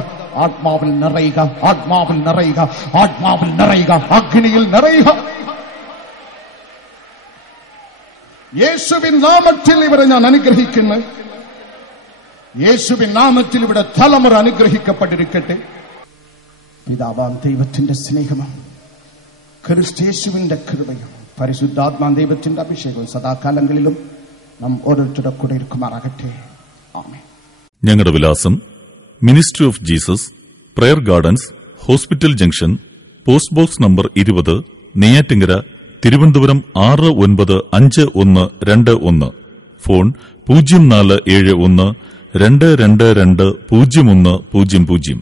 ആത്മാവിൽ നിറയുക, ആത്മാവിൽ നിറയുക, ആത്മാവിൽ നിറയുക, അഗ്നിയിൽ നിറയുക. യേശുവിൻ നാമത്തിൽ ഇവരെ ഞാൻ അനുഗ്രഹിക്കുന്നു. യേശുവിൻ നാമത്തിൽ ഇവിടെ തലമുറ അനുഗ്രഹിക്കപ്പെട്ടിരിക്കട്ടെ. പിതാവാം ദൈവത്തിന്റെ സ്നേഹവും ക്രിസ്തേശുവിന്റെ കൃപയും പരിശുദ്ധാത്മാ ദൈവത്തിന്റെ അഭിഷേകവും സദാകാലങ്ങളിലും നാം ഓരോരുത്തരുടെ കൂടെ ഇരിക്കുമാറാകട്ടെ. ആമേൻ. ഞങ്ങളുടെ വിലാസം: ministry of Jesus, prayer gardens, hospital junction, post box number 20, Neyyattinkara, Thiruvananthapuram 695121. Phone 0471 222 0100.